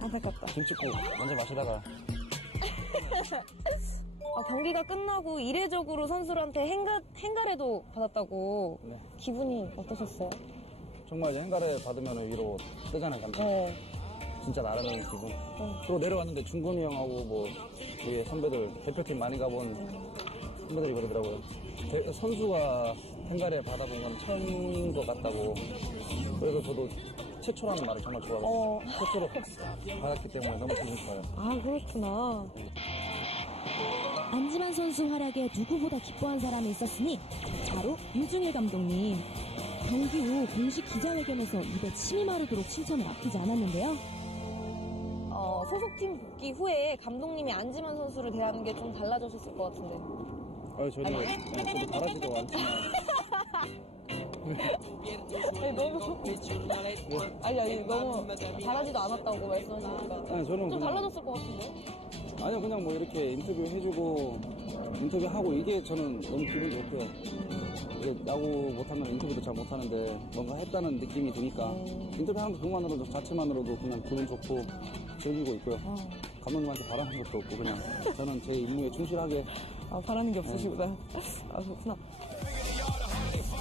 안타깝다. 김치국 먼저 마시다가 경기가 끝나고 이례적으로 선수들한테 행가래도 받았다고. 기분이 어떠셨어요? 정말 이제 행가래 받으면 위로 뜨잖아요, 감정. 진짜 나라는 기분. 그리고 내려왔는데 중근이 형하고 뭐 우리 선배들 대표팀 많이 가본 선배들이 그러더라고요. 선수가 행가래 받아본 건 처음인 것 같다고. 그래서 저도 최초라는 말을 정말 좋아하거든요. 최초로 받았기 때문에 너무 기분 좋아요. 그렇구나. 안지만 선수 활약에 누구보다 기뻐한 사람이 있었으니 바로 류중일 감독님. 경기 후 공식 기자회견에서 입에 침이 마르도록 칭찬을 아끼지 않았는데요. 소속팀 복귀 후에 감독님이 안지만 선수를 대하는 게 좀 달라졌을 것 같은데. 저도 바라지도 않지만. 너무 바라지도 않았다고 말씀하시니까. 저는 좀 그냥, 달라졌을 것 같은데. 아니요, 그냥 뭐 이렇게 인터뷰 해주고, 인터뷰하고 이게 저는 너무 기분이 좋고요. 이게 야구 못하면 인터뷰도 잘 못하는데 뭔가 했다는 느낌이 드니까 인터뷰하는 거 그만으로도 자체만으로도 그냥 기분 좋고 즐기고 있고요. 감독님한테 바라는 것도 없고 그냥 저는 제 임무에 충실하게. 바라는 게 없으시구나. 그렇구나.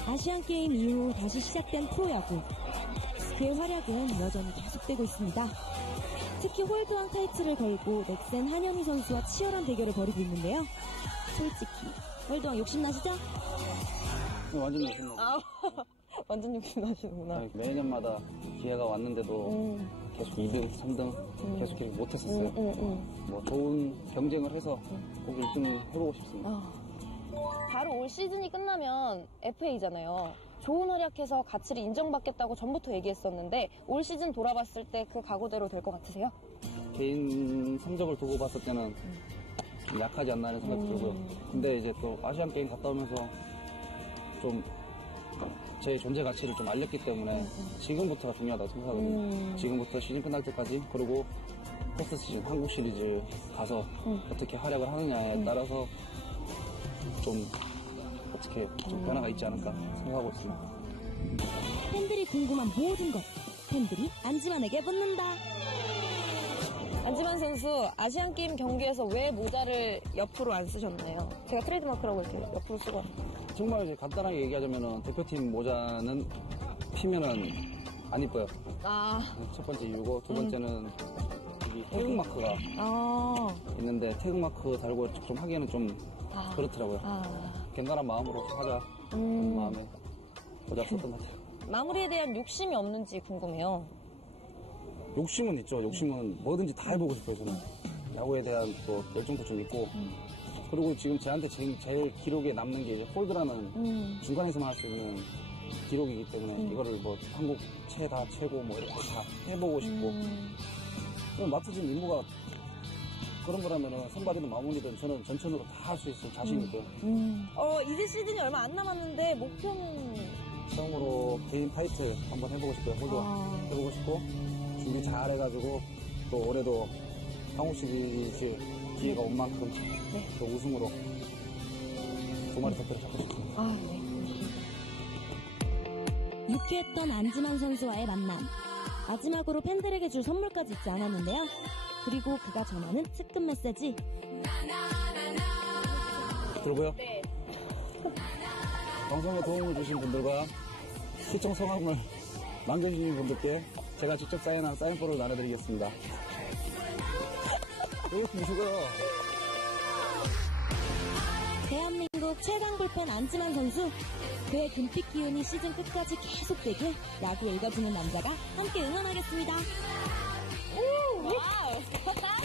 아시안게임 이후 다시 시작된 프로야구. 그의 활약은 여전히 계속되고 있습니다. 특히 홀드왕 타이틀을 걸고 넥센 한현희 선수와 치열한 대결을 벌이고 있는데요. 솔직히 홀드왕 욕심나시죠? 완전 욕심나고. 완전 욕심나시는구나. 매년마다 기회가 왔는데도 계속 2등, 3등 계속 이렇게 못했었어요. 뭐 좋은 경쟁을 해서 꼭 1등 해보고 싶습니다. 바로 올 시즌이 끝나면 FA잖아요. 좋은 활약해서 가치를 인정받겠다고 전부터 얘기했었는데 올 시즌 돌아봤을 때 그 각오대로 될 것 같으세요? 개인 성적을 두고 봤을 때는 좀 약하지 않나 하는 생각이 들고요. 근데 이제 또 아시안게임 갔다 오면서 좀 제 존재 가치를 좀 알렸기 때문에 지금부터가 중요하다고 생각하거든요. 지금부터 시즌 끝날 때까지, 그리고 포스트 시즌 한국 시리즈 가서 어떻게 활약을 하느냐에 따라서 좀 어떻게 좀 변화가 있지 않을까 생각하고 있습니다. 팬들이 궁금한 모든 것, 팬들이 안지만에게 묻는다. 안지만 선수, 아시안게임 경기에서 왜 모자를 옆으로 안 쓰셨나요? 제가 트레이드마크라고 이렇게 옆으로 쓰고. 정말 이제 간단하게 얘기하자면은 대표팀 모자는 피면은 안 이뻐요. 첫 번째 이유고, 두 번째는 여기 태극마크가 있는데 태극마크 달고 좀 하기에는 좀 그렇더라고요. 갱간한 마음으로 하자 하는 마음에 모자 썼던 것 같아요. 마무리에 대한 욕심이 없는지 궁금해요. 욕심은 있죠. 욕심은 뭐든지 다 해보고 싶어요, 저는. 야구에 대한 또 열정도 좀 있고. 그리고 지금 저한테 제일 기록에 남는 게 이제 홀드라는 중간에서만 할 수 있는 기록이기 때문에 이거를 뭐 한국 다 채고 뭐 이렇게 다 해보고 싶고. 맡으신 임무가 그런 거라면은 선발이든 마무리든 저는 전천으로 다 할 수 있을 자신이 있고요. 이제 시즌이 얼마 안 남았는데 목표는? 처음으로 개인 타이틀 한번 해보고 싶고요. 홀드 해보고 싶고, 준비 잘 해가지고 또 올해도 한국 시리즈 기회가 온 만큼 또 우승으로 두 마리 터트를 잡고 싶습니다. 유쾌했던 안지만 선수와의 만남. 마지막으로 팬들에게 줄 선물까지 있지 않았는데요. 그리고 그가 전하는 특급 메시지. 들고요. 네. 방송에 도움을 주신 분들과 시청 성함을 남겨주신 분들께 제가 직접 사인한 사인볼을 나눠드리겠습니다. 대한민국 최강 불펜 안지만 선수. 그의 금빛 기운이 시즌 끝까지 계속되길 야구 읽어주는 남자가 함께 응원하겠습니다.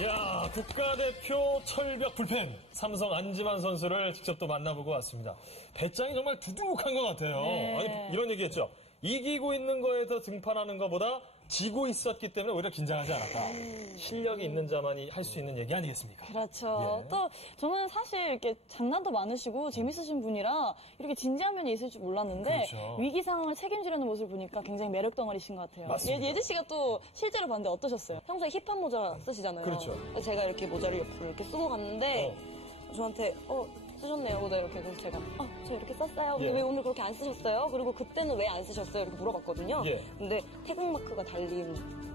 이야, 국가대표 철벽 불펜 삼성 안지만 선수를 직접 또 만나보고 왔습니다. 배짱이 정말 두둑한 것 같아요. 아니, 이런 얘기했죠. 이기고 있는 거에서 등판하는 것보다 지고 있었기 때문에 오히려 긴장하지 않았다. 실력이 있는 자만이 할 수 있는 얘기 아니겠습니까? 그렇죠. 또 저는 사실 이렇게 장난도 많으시고 재밌으신 분이라 이렇게 진지한 면이 있을 줄 몰랐는데 위기 상황을 책임지려는 모습을 보니까 굉장히 매력 덩어리신 것 같아요. 맞습니다. 예지 씨가 또 실제로 봤는데 어떠셨어요? 평소에 힙한 모자 쓰시잖아요. 그렇죠. 제가 이렇게 모자를 옆으로 이렇게 쓰고 갔는데 저한테 쓰셨네요. 모자 이렇게. 그래서 제가 저 이렇게 썼어요. 근데 왜 오늘 그렇게 안 쓰셨어요? 그리고 그때는 왜 안 쓰셨어요? 이렇게 물어봤거든요. 근데 태극마크가 달린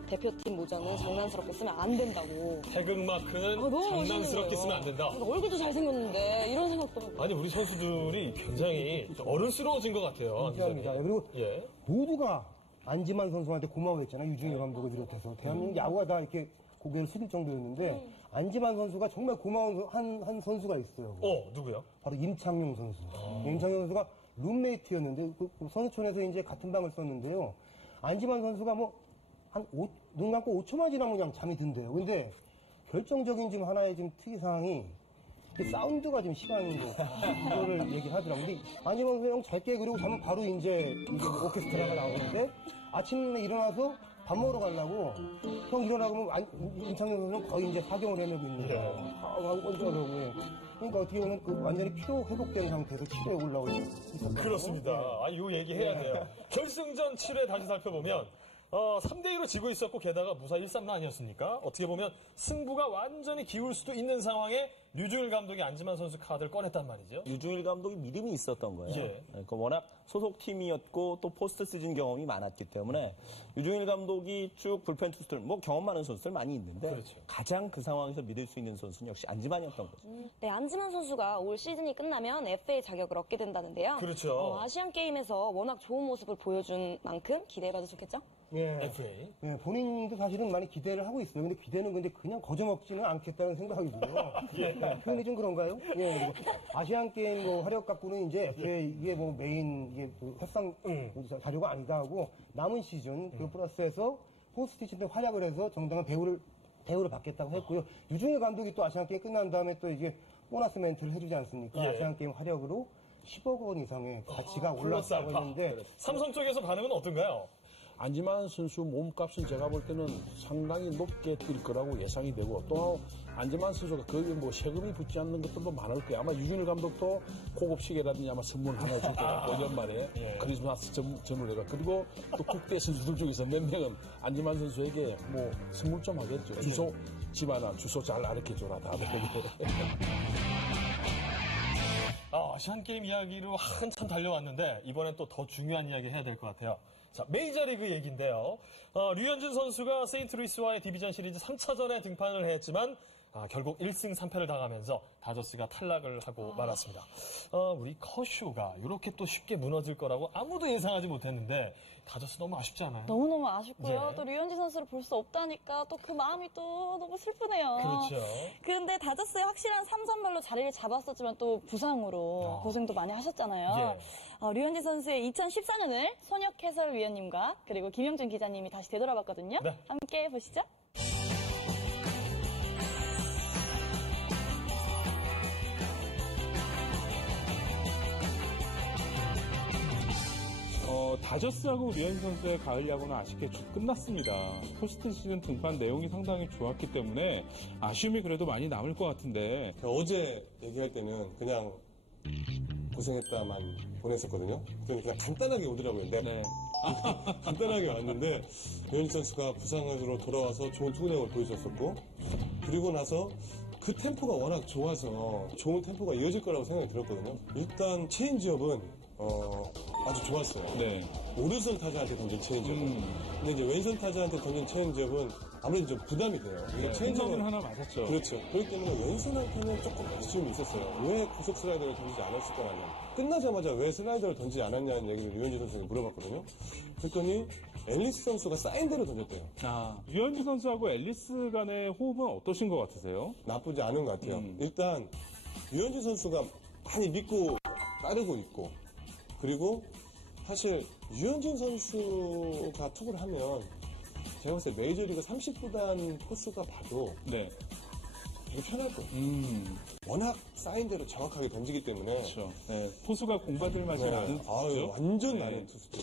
대표팀 모자는 장난스럽게 쓰면 안 된다고. 태극마크는 장난스럽게 쓰면 안 된다. 얼굴도 잘생겼는데 이런 생각도 하고. 아니, 우리 선수들이 굉장히 어른스러워진 것 같아요. 감사합니다. 그리고 모두가 안지만 선수한테 고마워했잖아요. 유중일 감독을 비롯해서. 대한민국 야구가 다 이렇게 고개를 숙일 정도였는데 안지만 선수가 정말 고마운 한 선수가 있어요. 누구요? 바로 임창용 선수. 임창용 선수가 룸메이트였는데 그 선수촌에서 이제 같은 방을 썼는데요. 안지만 선수가 눈 감고 5초만 지나면 그냥 잠이 든대요. 근데 결정적인 지금 하나의 지금 특이사항이 사운드가 좀 심한 거를 얘기를 하더라고요. 근데 안지만 선수 형 잘 깨 그러고 자면 바로 이제 오케스트라가 나오는데 아침에 일어나서 밥 먹으러 가려고 형 일어나면 임창용 선수는 거의 이제 사경을 헤매고 있는 거예요. 그러니까 어떻게 보면 완전히 피로 회복된 상태에서 7회에 올라오고 있었어요. 그렇습니다. 이 얘기해야 돼요. 결승전 7회 다시 살펴보면 3대2로 지고 있었고 게다가 무사 1-3루 아니었습니까? 어떻게 보면 승부가 완전히 기울 수도 있는 상황에 류중일 감독이 안지만 선수 카드를 꺼냈단 말이죠. 유중일 감독이 믿음이 있었던 거예요. 예. 그러니까 워낙 소속팀이었고 또 포스트 시즌 경험이 많았기 때문에 유중일 감독이 쭉 불펜 투수들, 뭐 경험 많은 선수들 많이 있는데 그렇죠. 가장 그 상황에서 믿을 수 있는 선수는 역시 안지만이었던 거죠. 네, 안지만 선수가 올 시즌이 끝나면 FA 자격을 얻게 된다는데요. 그렇죠. 아시안 게임에서 워낙 좋은 모습을 보여준 만큼 기대해봐도 좋겠죠? 예. FA. 예, 본인도 사실은 많이 기대를 하고 있어요. 근데 기대는 그냥 거저먹지는 않겠다는 생각이 들어요. 표현이 좀 그런가요? 예. 아시안 게임 뭐 활약 갖고는 이제 FA 이게 뭐 메인 이게 협상 자료가 아니다 하고 남은 시즌 그 플러스해서 포스트 시즌 때 활약을 해서 정당한 배우를 받겠다고 했고요. 유중일 감독이 또 아시안 게임 끝난 다음에 또 이게 보너스 멘트를 해주지 않습니까? 예. 아시안 게임 활약으로 10억 원 이상의 가치가 올랐다고 했는데 삼성 쪽에서 반응은 어떤가요? 안지만 선수 몸값은 제가 볼 때는 상당히 높게 뛸 거라고 예상이 되고 또 안지만 선수가 거기에 뭐 세금이 붙지 않는 것들도 많을 거예요. 아마 유준일 감독도 고급 시계라든지 아마 선물 하나 줄 거예요. 5년 만에 크리스마스 전후래가 그리고 또 국대 선수들 중에서 몇 명은 안지만 선수에게 뭐 선물 좀 하겠죠. 주소 집안아 주소 잘 가르쳐줘라 다음에. 아시안 게임 이야기로 한참 달려왔는데 이번엔 또 더 중요한 이야기 해야 될 것 같아요. 자, 메이저리그 얘기인데요. 류현진 선수가 세인트루이스와의 디비전 시리즈 3차전에 등판을 했지만 결국 1승 3패를 당하면서 다저스가 탈락을 하고 말았습니다. 우리 커쇼가 이렇게 또 쉽게 무너질 거라고 아무도 예상하지 못했는데 다저스 너무 아쉽지 않아요? 너무너무 아쉽고요. 예. 또 류현진 선수를 볼 수 없다니까 또 그 마음이 또 너무 슬프네요. 그렇죠. 근데 다저스의 확실한 3선발로 자리를 잡았었지만 또 부상으로 고생도 많이 하셨잖아요. 류현진 선수의 2014년을 손혁 해설위원님과 그리고 김영준 기자님이 다시 되돌아봤거든요. 네. 함께 보시죠. 다저스하고 류현진 선수의 가을 야구는 아쉽게 끝났습니다. 포스트 시즌 등판 내용이 상당히 좋았기 때문에 아쉬움이 그래도 많이 남을 것 같은데 어제 얘기할 때는 그냥 고생했다만 보냈었거든요. 그냥 간단하게 오더라고요. 네. 간단하게 왔는데 류현진 선수가 부상으로 돌아와서 좋은 투구력을 보여줬었고 그리고 나서 그 템포가 워낙 좋아서 좋은 템포가 이어질 거라고 생각이 들었거든요. 일단 체인지업은 아주 좋았어요. 네. 오른손 타자한테 던진 체인지업은. 근데 이제 왼손 타자한테 던진 체인지업은 아무래도 좀 부담이 돼요. 네, 체인지업은 하나 맞았죠. 그렇죠. 그렇기 때문에 왼손한테는 조금 아쉬움이 있었어요. 왜 고속 슬라이더를 던지지 않았을까라는. 끝나자마자 왜 슬라이더를 던지지 않았냐는 얘기를 류현진 선수에게 물어봤거든요. 그랬더니 앨리스 선수가 사인대로 던졌대요. 류현진 선수하고 앨리스 간의 호흡은 어떠신 것 같으세요? 나쁘지 않은 것 같아요. 일단 류현진 선수가 많이 믿고 따르고 있고 그리고 사실 류현진 선수가 투구를 하면 제가 봤을 때 메이저리그 30구단 포수가 봐도 되게 편할 거예요. 워낙 사인대로 정확하게 던지기 때문에 그렇죠. 네, 포수가 공받을 맛이 나는 투수죠. 완전 나는 투수죠.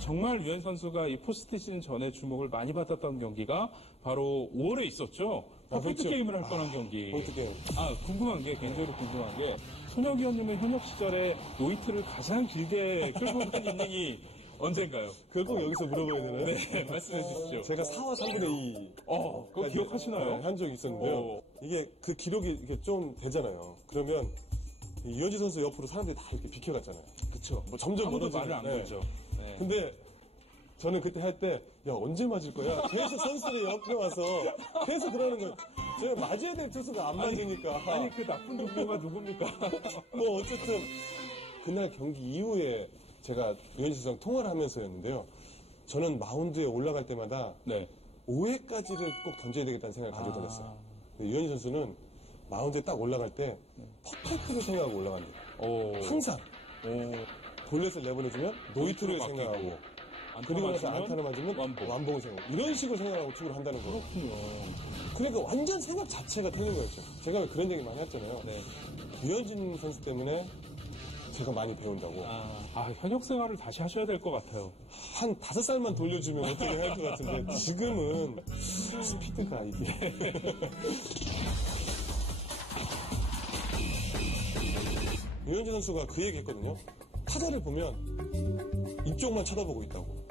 정말 류현 선수가 이 포스트 시즌 전에 주목을 많이 받았던 경기가 바로 5월에 있었죠. 포인트 그렇죠. 게임을 할 뻔한 경기. 포인트 게임. 궁금한 게, 개인적으로 궁금한 게, 손혁 위원님은 현역 시절에 노히트를 가장 길게 끌고 간 인닝이 언젠가요? 그걸 꼭 여기서 물어봐야 되나요? 네, 말씀해 주십시오. 제가 4와 3분의 2. 그거 기억하시나요? 한 적이 있었는데요. 이게 그 기록이 이렇게 좀 되잖아요. 그러면 이현지 선수 옆으로 사람들이 다 이렇게 비켜갔잖아요. 그쵸. 뭐 점점 아무도 멀어지는. 말을 안 걸죠. 네. 근데 저는 그때 할 때, 야, 언제 맞을 거야? 계속 선수들이 옆에 와서 계속 그러는 거예요. 제가 맞아야 될 투수가 안 맞으니까. 아니, 그 나쁜 동료가 누굽니까? 뭐, 어쨌든, 그날 경기 이후에 제가 류현진 선수랑 통화를 하면서였는데요. 저는 마운드에 올라갈 때마다 5회까지를 꼭 던져야 되겠다는 생각을 가지고 다녔어요. 류현진 선수는 마운드에 딱 올라갈 때 퍼펙트를 생각하고 올라간대요. 항상. 볼넷을 내보내주면 노히트를 생각하고 그리고 나서 안타를 맞으면 완봉을 생각. 이런 식으로 생각하고 투구를 한다는 거예요. 그렇군요. 그러니까 완전 생각 자체가 틀린 거였죠. 제가 왜 그런 얘기 많이 했잖아요. 류현진 선수 때문에 제가 많이 배운다고. 현역 생활을 다시 하셔야 될 것 같아요. 한 5살만 돌려주면 어떻게 할 것 같은데 지금은 스피드가 이게. 류현진 선수가 그 얘기 했거든요. 타자를 보면 이쪽만 쳐다보고 있다고.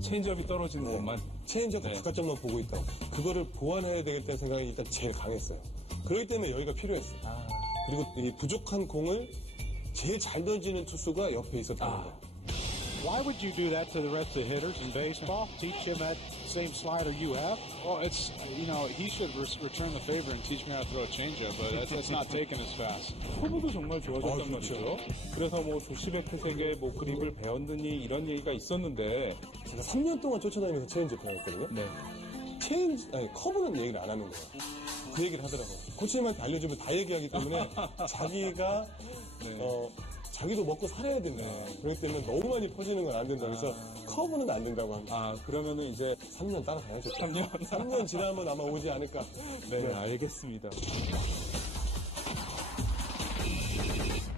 체인지업이 떨어지는 것만. 체인지업과 바깥점만 보고 있다고. 그거를 보완해야 되겠다는 생각이 일단 제일 강했어요. 그렇기 때문에 여기가 필요했어요. 그리고 이 부족한 공을 제일 잘 던지는 투수가 옆에 있었다는 거. Why would you do that to the rest of the hitters in baseball? Teach them that same slider you have? Well, it's, he should return the favor and teach me how to throw a changeup, but that's not taken as fast. 커브도 정말 좋아졌단 말이죠. 그래서 뭐 조시베크에게 뭐 그립을 배웠느니 이런 얘기가 있었는데 제가 3년 동안 쫓아다니면서 체인지업 배웠거든요. 네. 커브는 얘기를 안 하는 거예요. 그 얘기를 하더라고요. 코치님한테 알려주면 다 얘기하기 때문에 자기가 자기도 먹고 살아야 된다. 그렇기 때문에 너무 많이 퍼지는 건 안 된다. 그래서 커브는 안 된다고 합니다. 그러면은 이제 3년 따라가야죠. 3년 지나면 아마 오지 않을까. 네, 알겠습니다.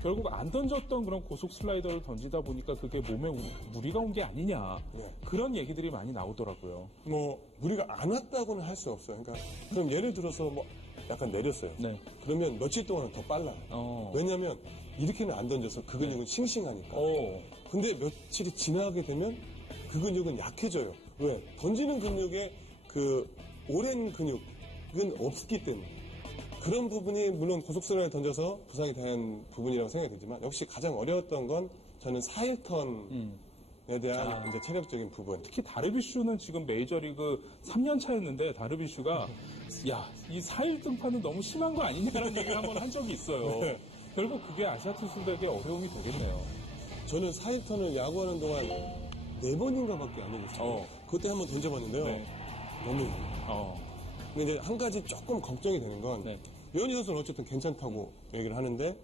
결국 안 던졌던 그런 고속 슬라이더를 던지다 보니까 그게 몸에 무리가 온 게 아니냐. 그런 얘기들이 많이 나오더라고요. 뭐 무리가 안 왔다고는 할 수 없어요. 그러니까 그럼 예를 들어서 뭐 약간 내렸어요. 그러면 며칠 동안은 더 빨라요. 왜냐하면 이렇게는 안 던져서 그 근육은 싱싱하니까. 근데 며칠이 지나게 되면 그 근육은 약해져요. 왜? 던지는 근육에 그 오랜 근육은 없기 때문에. 그런 부분이 물론 고속슬라이더 던져서 부상이 된 부분이라고 생각이 되지만 역시 가장 어려웠던 건 저는 4일턴에 대한 이제 체력적인 부분. 특히 다르비슈는 지금 메이저리그 3년 차였는데 다르비슈가 이 4일 등판은 너무 심한 거 아니냐라는 얘기를 한번 한 적이 있어요. 결국 그게 아시아 투수들에게 어려움이 되겠네요. 저는 4일턴을 야구하는 동안 4번인가밖에 안 해봤어요. 그때 한번 던져봤는데요. 너무 근데 이제 한 가지 조금 걱정이 되는 건 류현진 선수는 어쨌든 괜찮다고 얘기를 하는데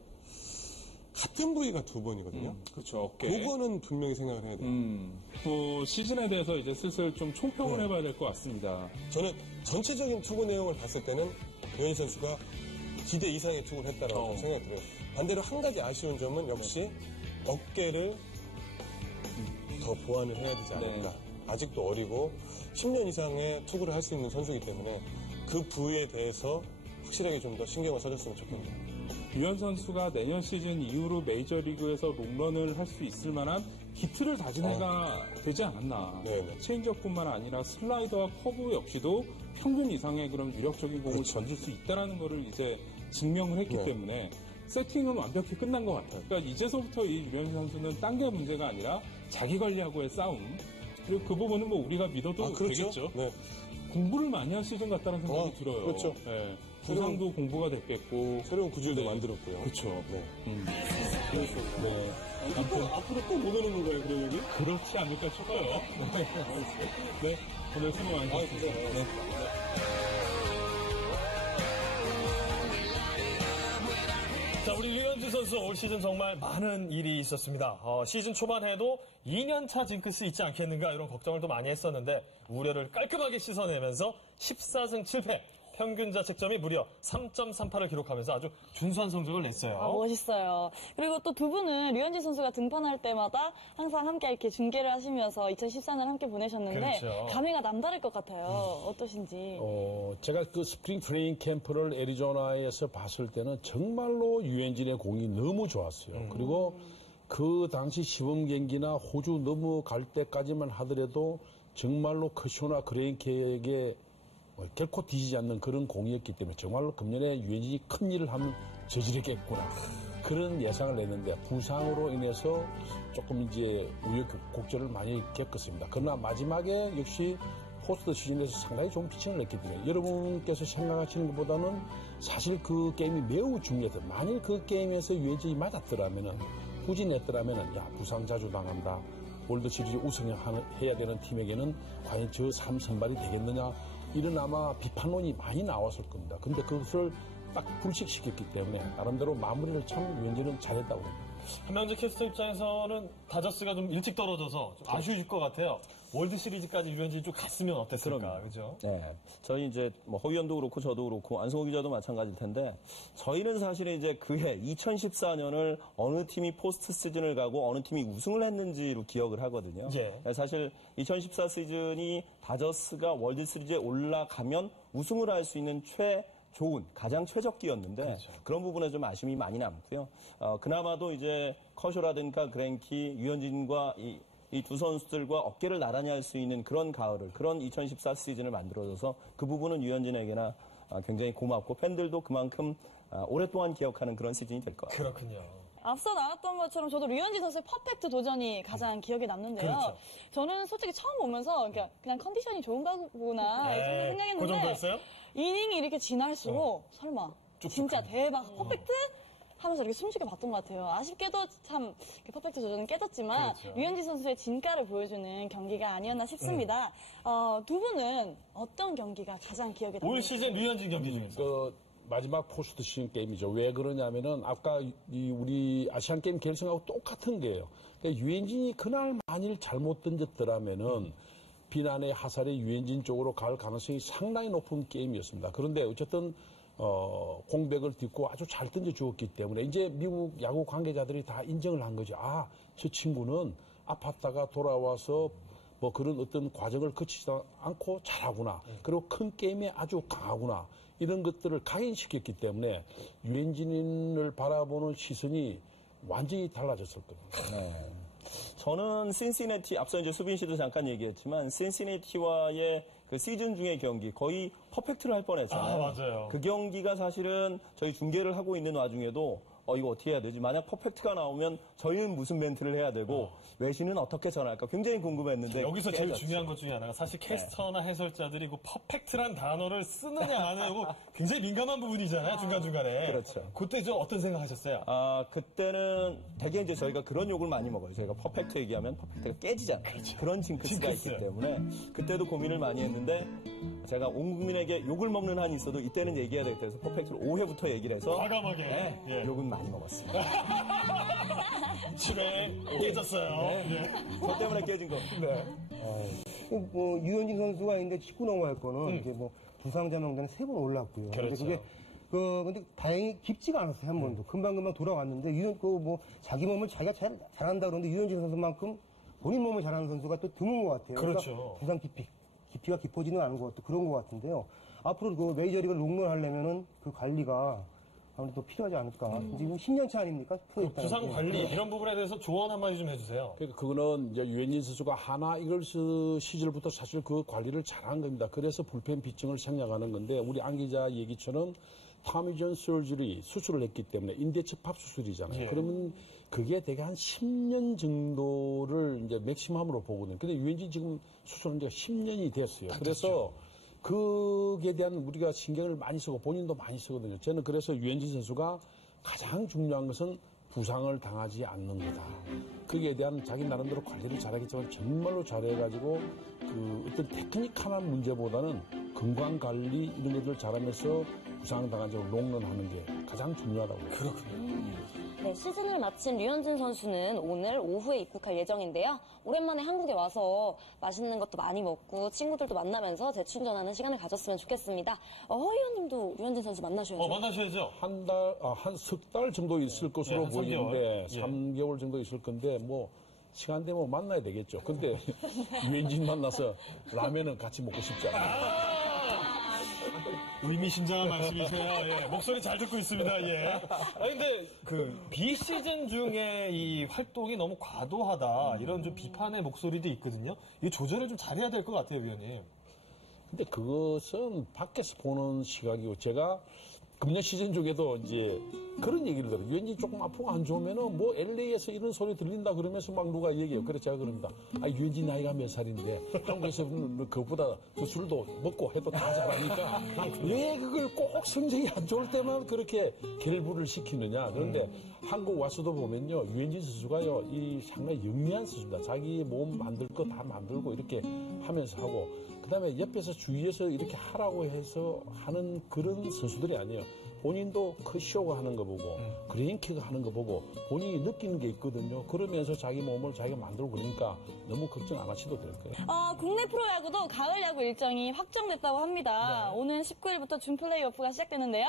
같은 부위가 2번이거든요. 그렇죠. 어깨. 그거는 분명히 생각을 해야 돼요. 그 시즌에 대해서 이제 슬슬 좀 총평을 해봐야 될 것 같습니다. 저는 전체적인 투구 내용을 봤을 때는 류현진 선수가 기대 이상의 투구를 했다라고 생각이 들어요. 반대로 한 가지 아쉬운 점은 역시 어깨를 더 보완을 해야 되지 않을까. 아직도 어리고 10년 이상의 투구를 할 수 있는 선수이기 때문에 그 부위에 대해서 확실하게 좀 더 신경을 써줬으면 좋겠네요. 류현 선수가 내년 시즌 이후로 메이저리그에서 롱런을 할 수 있을 만한 기틀을 다진 해가 되지 않았나. 체인지업뿐만 아니라 슬라이더와 커브 역시도 평균 이상의 그런 위력적인 공을 던질 수 있다는 것을 이제 증명을 했기 때문에 세팅은 완벽히 끝난 것 같아요. 그러니까 이제서부터 이 류현 선수는 딴 게 문제가 아니라 자기 관리하고의 싸움. 그리고 그 부분은 뭐 우리가 믿어도 되겠죠. 공부를 많이 한 시즌 같다는 생각이 들어요. 그렇죠. 부상도 공부가 됐겠고 새로운 구질도 만들었고요. 그렇죠. 앞으로 또 못 오는 건가요, 그런 얘기? 그렇지 않을까 싶어요. 오늘 수고 많으셨습니다. 자, 우리 류현진 선수 올 시즌 정말 많은 일이 있었습니다. 시즌 초반에도 2년차 징크스 있지 않겠는가 이런 걱정을 또 많이 했었는데 우려를 깔끔하게 씻어내면서 14승 7패. 평균 자책점이 무려 3.38을 기록하면서 아주 준수한 성적을 냈어요. 멋있어요. 그리고 또 두 분은 류현진 선수가 등판할 때마다 항상 함께 이렇게 중계를 하시면서 2014년을 함께 보내셨는데 감회가 남다를 것 같아요. 어떠신지. 제가 그 스프링 트레이닝 캠프를 애리조나에서 봤을 때는 정말로 류현진의 공이 너무 좋았어요. 그리고 그 당시 시범 경기나 호주 넘어갈 때까지만 하더라도 정말로 커쇼나 그레인케에게 결코 뒤지지 않는 그런 공이었기 때문에 정말로 금년에 류현진이 큰 일을 하면 저지르겠구나. 그런 예상을 했는데 부상으로 인해서 조금 이제 우여곡절을 많이 겪었습니다. 그러나 마지막에 역시 포스트 시즌에서 상당히 좋은 피칭을 했기 때문에 여러분께서 생각하시는 것보다는 사실 그 게임이 매우 중요해서 만일 그 게임에서 류현진이 맞았더라면은 후진했더라면은 부상 자주 당한다. 월드시리즈 우승해야 되는 팀에게는 과연 저 3선발이 되겠느냐. 이런 아마 비판론이 많이 나왔을 겁니다. 근데 그것을 딱 불식시켰기 때문에 나름대로 마무리를 참 류현진은 잘했다고 봅니다. 한명재 캐스터 입장에서는 다저스가 좀 일찍 떨어져서 좀 아쉬울 것 같아요. 월드시리즈까지 류현진이 좀 갔으면 어땠을까, 그죠? 저희 이제 뭐 허위원도 그렇고 저도 그렇고 안성호 기자도 마찬가지일 텐데 저희는 사실은 이제 그해 2014년을 어느 팀이 포스트 시즌을 가고 어느 팀이 우승을 했는지로 기억을 하거든요. 사실 2014 시즌이 다저스가 월드시리즈에 올라가면 우승을 할 수 있는 가장 최적기였는데 그런 부분에 좀 아쉬움이 많이 남고요. 그나마도 이제 커쇼라든가 그랭키, 류현진과 이 이 두 선수들과 어깨를 나란히 할 수 있는 그런 가을을, 그런 2014 시즌을 만들어줘서 그 부분은 유현진에게나 굉장히 고맙고 팬들도 그만큼 오랫동안 기억하는 그런 시즌이 될 것 같아요. 그렇군요. 앞서 나왔던 것처럼 저도 류현진 선수의 퍼펙트 도전이 가장 기억에 남는데요. 그렇죠. 저는 솔직히 처음 보면서 그냥 컨디션이 좋은가 보구나 이렇게 생각했는데 그 정도였어요? 이닝이 이렇게 지날수록 설마 진짜 대박 퍼펙트? 하면서 이렇게 숨죽여 봤던 것 같아요. 아쉽게도 참 퍼펙트 도전은 깨졌지만 그렇죠. 류현진 선수의 진가를 보여주는 경기가 아니었나 싶습니다. 두 분은 어떤 경기가 가장 기억에 남나요? 올 시즌 류현진 경기 중에서. 마지막 포스트 시즌 게임이죠. 왜 그러냐면은 아까 우리 아시안 게임 결승하고 똑같은 게예요. 그러니까 유현진이 그날 만일 잘못 던졌더라면은 비난의 화살이 유현진 쪽으로 갈 가능성이 상당히 높은 게임이었습니다. 그런데 어쨌든 공백을 딛고 아주 잘 던져주었기 때문에 이제 미국 야구 관계자들이 다 인정을 한 거죠. 아, 저 친구는 아팠다가 돌아와서 뭐 그런 어떤 과정을 거치지 않고 잘하구나. 그리고 큰 게임에 아주 강하구나. 이런 것들을 각인시켰기 때문에 유현진을 바라보는 시선이 완전히 달라졌을 겁니다. 네. 저는 신시내티, 앞서 이제 수빈 씨도 잠깐 얘기했지만 신시내티와의 그 시즌 중의 경기 거의 퍼펙트를 할 뻔했잖아요. 맞아요. 그 경기가 사실은 저희 중계를 하고 있는 와중에도 이거 어떻게 해야 되지? 만약 퍼펙트가 나오면 저희는 무슨 멘트를 해야 되고 외신은 어떻게 전할까? 굉장히 궁금했는데 여기서 제일 중요한 것 중에 하나가 사실 캐스터나 해설자들이 그 퍼펙트란 단어를 쓰느냐 안 하냐고 굉장히 민감한 부분이잖아요. 중간중간에. 그렇죠. 그때 어떤 생각하셨어요? 그때는 되게 이제 저희가 그런 욕을 많이 먹어요. 저희가 퍼펙트 얘기하면 퍼펙트가 깨지잖아요. 그렇죠. 그런 징크스가 있기 때문에 그때도 고민을 많이 했는데 제가 온 국민에게 욕을 먹는 한이 있어도 이때는 얘기해야 되겠다 해서 퍼펙트를 5회부터 얘기를 해서 과감하게. 네, 예. 욕은 많이 먹었습니다. 7회 깨졌어요. 네. 저 때문에 깨진 거. 네. 뭐 유현진 선수가 있는데 짚고 넘어갈 거는 이제 뭐 부상자 명단에 3번 올랐고요. 그렇죠. 근데 그게 근데 다행히 깊지가 않았어요, 한 번도. 금방금방 돌아왔는데 뭐 자기 몸을 자기가 잘한다 그러는데 유현진 선수만큼 본인 몸을 잘하는 선수가 또 드문 것 같아요. 그렇죠. 그러니까 부상 깊이가 깊어지는 않은 것 같고 그런 것 같은데요. 앞으로 그 메이저리그 롱런 하려면은 그 관리가 아무래도 필요하지 않을까. 지금 10년 차 아닙니까? 그 부상 관리 이런 부분에 대해서 조언 한마디 좀 해주세요. 그거는 이제 유현진 선수가 하나 이글스 시절부터 사실 그 관리를 잘한 겁니다. 그래서 불펜 피칭을 생략하는 건데 우리 안 기자 얘기처럼 타미전 서저리 수술을 했기 때문에 인대 집합 수술이잖아요. 예. 그러면 그게 대개 한 10년 정도를 이제 맥시멈으로 보거든요. 근데 유현진 지금 수술한 지가 10년이 됐어요. 그래서 그에 대한 우리가 신경을 많이 쓰고 본인도 많이 쓰거든요. 저는 그래서 유현진 선수가 가장 중요한 것은 부상을 당하지 않는 거다. 거기에 대한 자기 나름대로 관리를 잘하겠지만 정말로 잘해가지고 그 어떤 테크닉한 문제보다는 건강 관리 이런 것들을 잘하면서 부상 당하지 않고 롱런하는 게 가장 중요하다고. 그렇군요. 네, 시즌을 마친 류현진 선수는 오늘 오후에 입국할 예정인데요. 오랜만에 한국에 와서 맛있는 것도 많이 먹고 친구들도 만나면서 재충전하는 시간을 가졌으면 좋겠습니다. 허 의원님도 류현진 선수 만나셔야죠. 만나셔야죠. 한 석 달 정도 있을 것으로 한 보이는데 3개월. 3개월 정도 있을 건데 뭐 시간 되면 만나야 되겠죠. 근데 유현진 만나서 라면은 같이 먹고 싶지 않아요. 의미심장한 말씀이세요. 예. 목소리 잘 듣고 있습니다. 예. 근데 비시즌 중에 이 활동이 너무 과도하다 이런 좀 비판의 목소리도 있거든요. 이 조절을 좀 잘해야 될 것 같아요, 위원님. 근데 그것은 밖에서 보는 시각이고 제가 금년 시즌 중에도 이제 그런 얘기를 들어요. 유현진이 조금 아프고 안 좋으면은 뭐 LA에서 이런 소리 들린다 그러면서 막 누가 얘기해요. 그래서 제가 그럽니다. 유현진 나이가 몇 살인데 한국에서는 그것보다 그 술도 먹고 해도 다 잘하니까 왜 그걸 꼭 성적이 안 좋을 때만 그렇게 결부를 시키느냐. 그런데 한국 와서도 보면요. 유현진 선수가요. 이 상당히 영리한 선수입니다. 자기 몸 만들 거 다 만들고 이렇게 하면서 하고 그다음에 옆에서 주위에서 이렇게 하라고 해서 하는 그런 선수들이 아니에요. 본인도 커쇼가 하는 거 보고 그레인키가 하는 거 보고 본인이 느끼는 게 있거든요. 그러면서 자기 몸을 자기가 만들고 그러니까 너무 걱정 안 하셔도 될 거예요. 국내 프로야구도 가을 야구 일정이 확정됐다고 합니다. 오는 19일부터 준 플레이오프가 시작되는데요.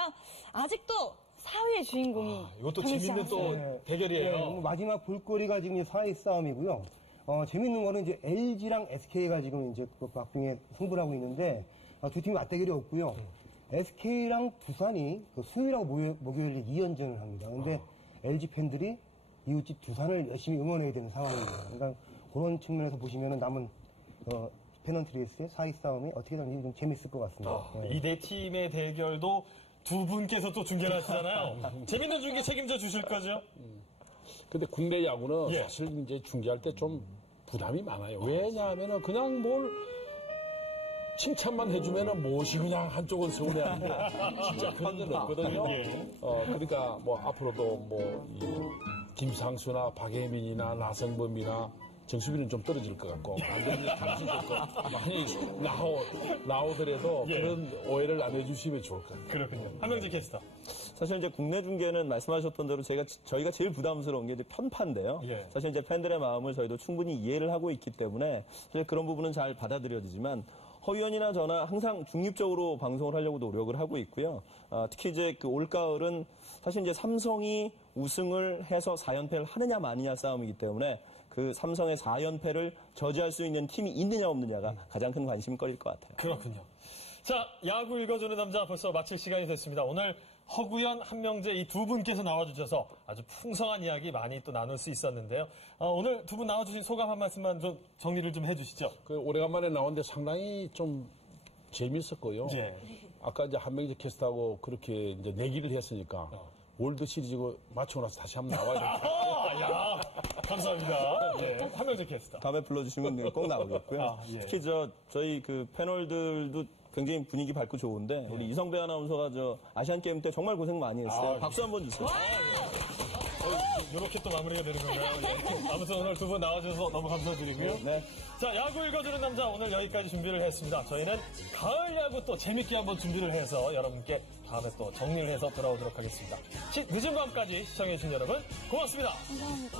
아직도 4위의 주인공이 이것도 변치 재밌는 또 않았어요. 대결이에요. 마지막 볼거리가 지금 4위 싸움이고요. 재밌는 거는 이제 LG랑 SK가 지금 이제 그 박빙에 승부를 하고 있는데 두 팀이 맞대결이 없고요. SK랑 두산이 수요일하고 목요일에 2연전을 합니다. 근데 LG 팬들이 이웃집 두산을 열심히 응원해야 되는 상황입니다. 그러니까 그런 측면에서 보시면은 남은 페넌트 레이스의 4위 싸움이 어떻게든 좀 재밌을 것 같습니다. 이 네 팀의 대결도 두 분께서 또 중계를 하시잖아요. 재밌는 중계 책임져 주실 거죠? 근데 국내 야구는 예. 사실 이제 중계할 때 좀 부담이 많아요. 왜냐하면은 그냥 뭘 칭찬만 해주면은 무엇이 그냥 한쪽은 서운해하는데 진짜 그런 건 없거든요. 그러니까 뭐 앞으로도 뭐 김상수나 박예민이나 나성범이나 정수빈은 좀 떨어질 것 같고 완전히 당신 것 많이 나오더라도 그런 오해를 안 해주시면 좋을 것 같아요. 그렇군요. 한명재 캐스터. 사실 이제 국내 중계는 말씀하셨던 대로 저희가 제일 부담스러운 게 이제 편파인데요. 사실 이제 팬들의 마음을 저희도 충분히 이해를 하고 있기 때문에 사실 그런 부분은 잘 받아들여지지만 허위원이나 저나 항상 중립적으로 방송을 하려고 노력을 하고 있고요. 특히 이제 그 올가을은 사실 이제 삼성이 우승을 해서 4연패를 하느냐 마느냐 싸움이기 때문에 그 삼성의 4연패를 저지할 수 있는 팀이 있느냐 없느냐가 가장 큰 관심거리일 것 같아요. 그렇군요. 자, 야구 읽어주는 남자 벌써 마칠 시간이 됐습니다. 오늘 허구현, 한명재 이 두 분께서 나와주셔서 아주 풍성한 이야기 많이 또 나눌 수 있었는데요. 오늘 두 분 나와주신 소감 한 말씀만 좀 정리를 좀 해주시죠. 오래간만에 나왔는데 상당히 좀 재밌었고요. 아까 이제 한명재 캐스터하고 그렇게 이제 내기를 했으니까 월드 시리즈 맞추고 나서 다시 한번 나와야 될 야, 감사합니다. 한명재 캐스터. 다음에 불러주시면 꼭 나오겠고요. 특히 저희 그 패널들도 굉장히 분위기 밝고 좋은데 우리 이성배 아나운서가 아시안 게임 때 정말 고생 많이 했어요. 박수 한번 주세요. 이렇게 또 마무리가 되는 건가요? 아무튼 오늘 두 분 나와주셔서 너무 감사드리고요. 자, 야구 읽어주는 남자 오늘 여기까지 준비를 했습니다. 저희는 가을 야구 또 재밌게 한번 준비를 해서 여러분께 다음에 또 정리를 해서 돌아오도록 하겠습니다. 늦은 밤까지 시청해주신 여러분 고맙습니다. 감사합니다.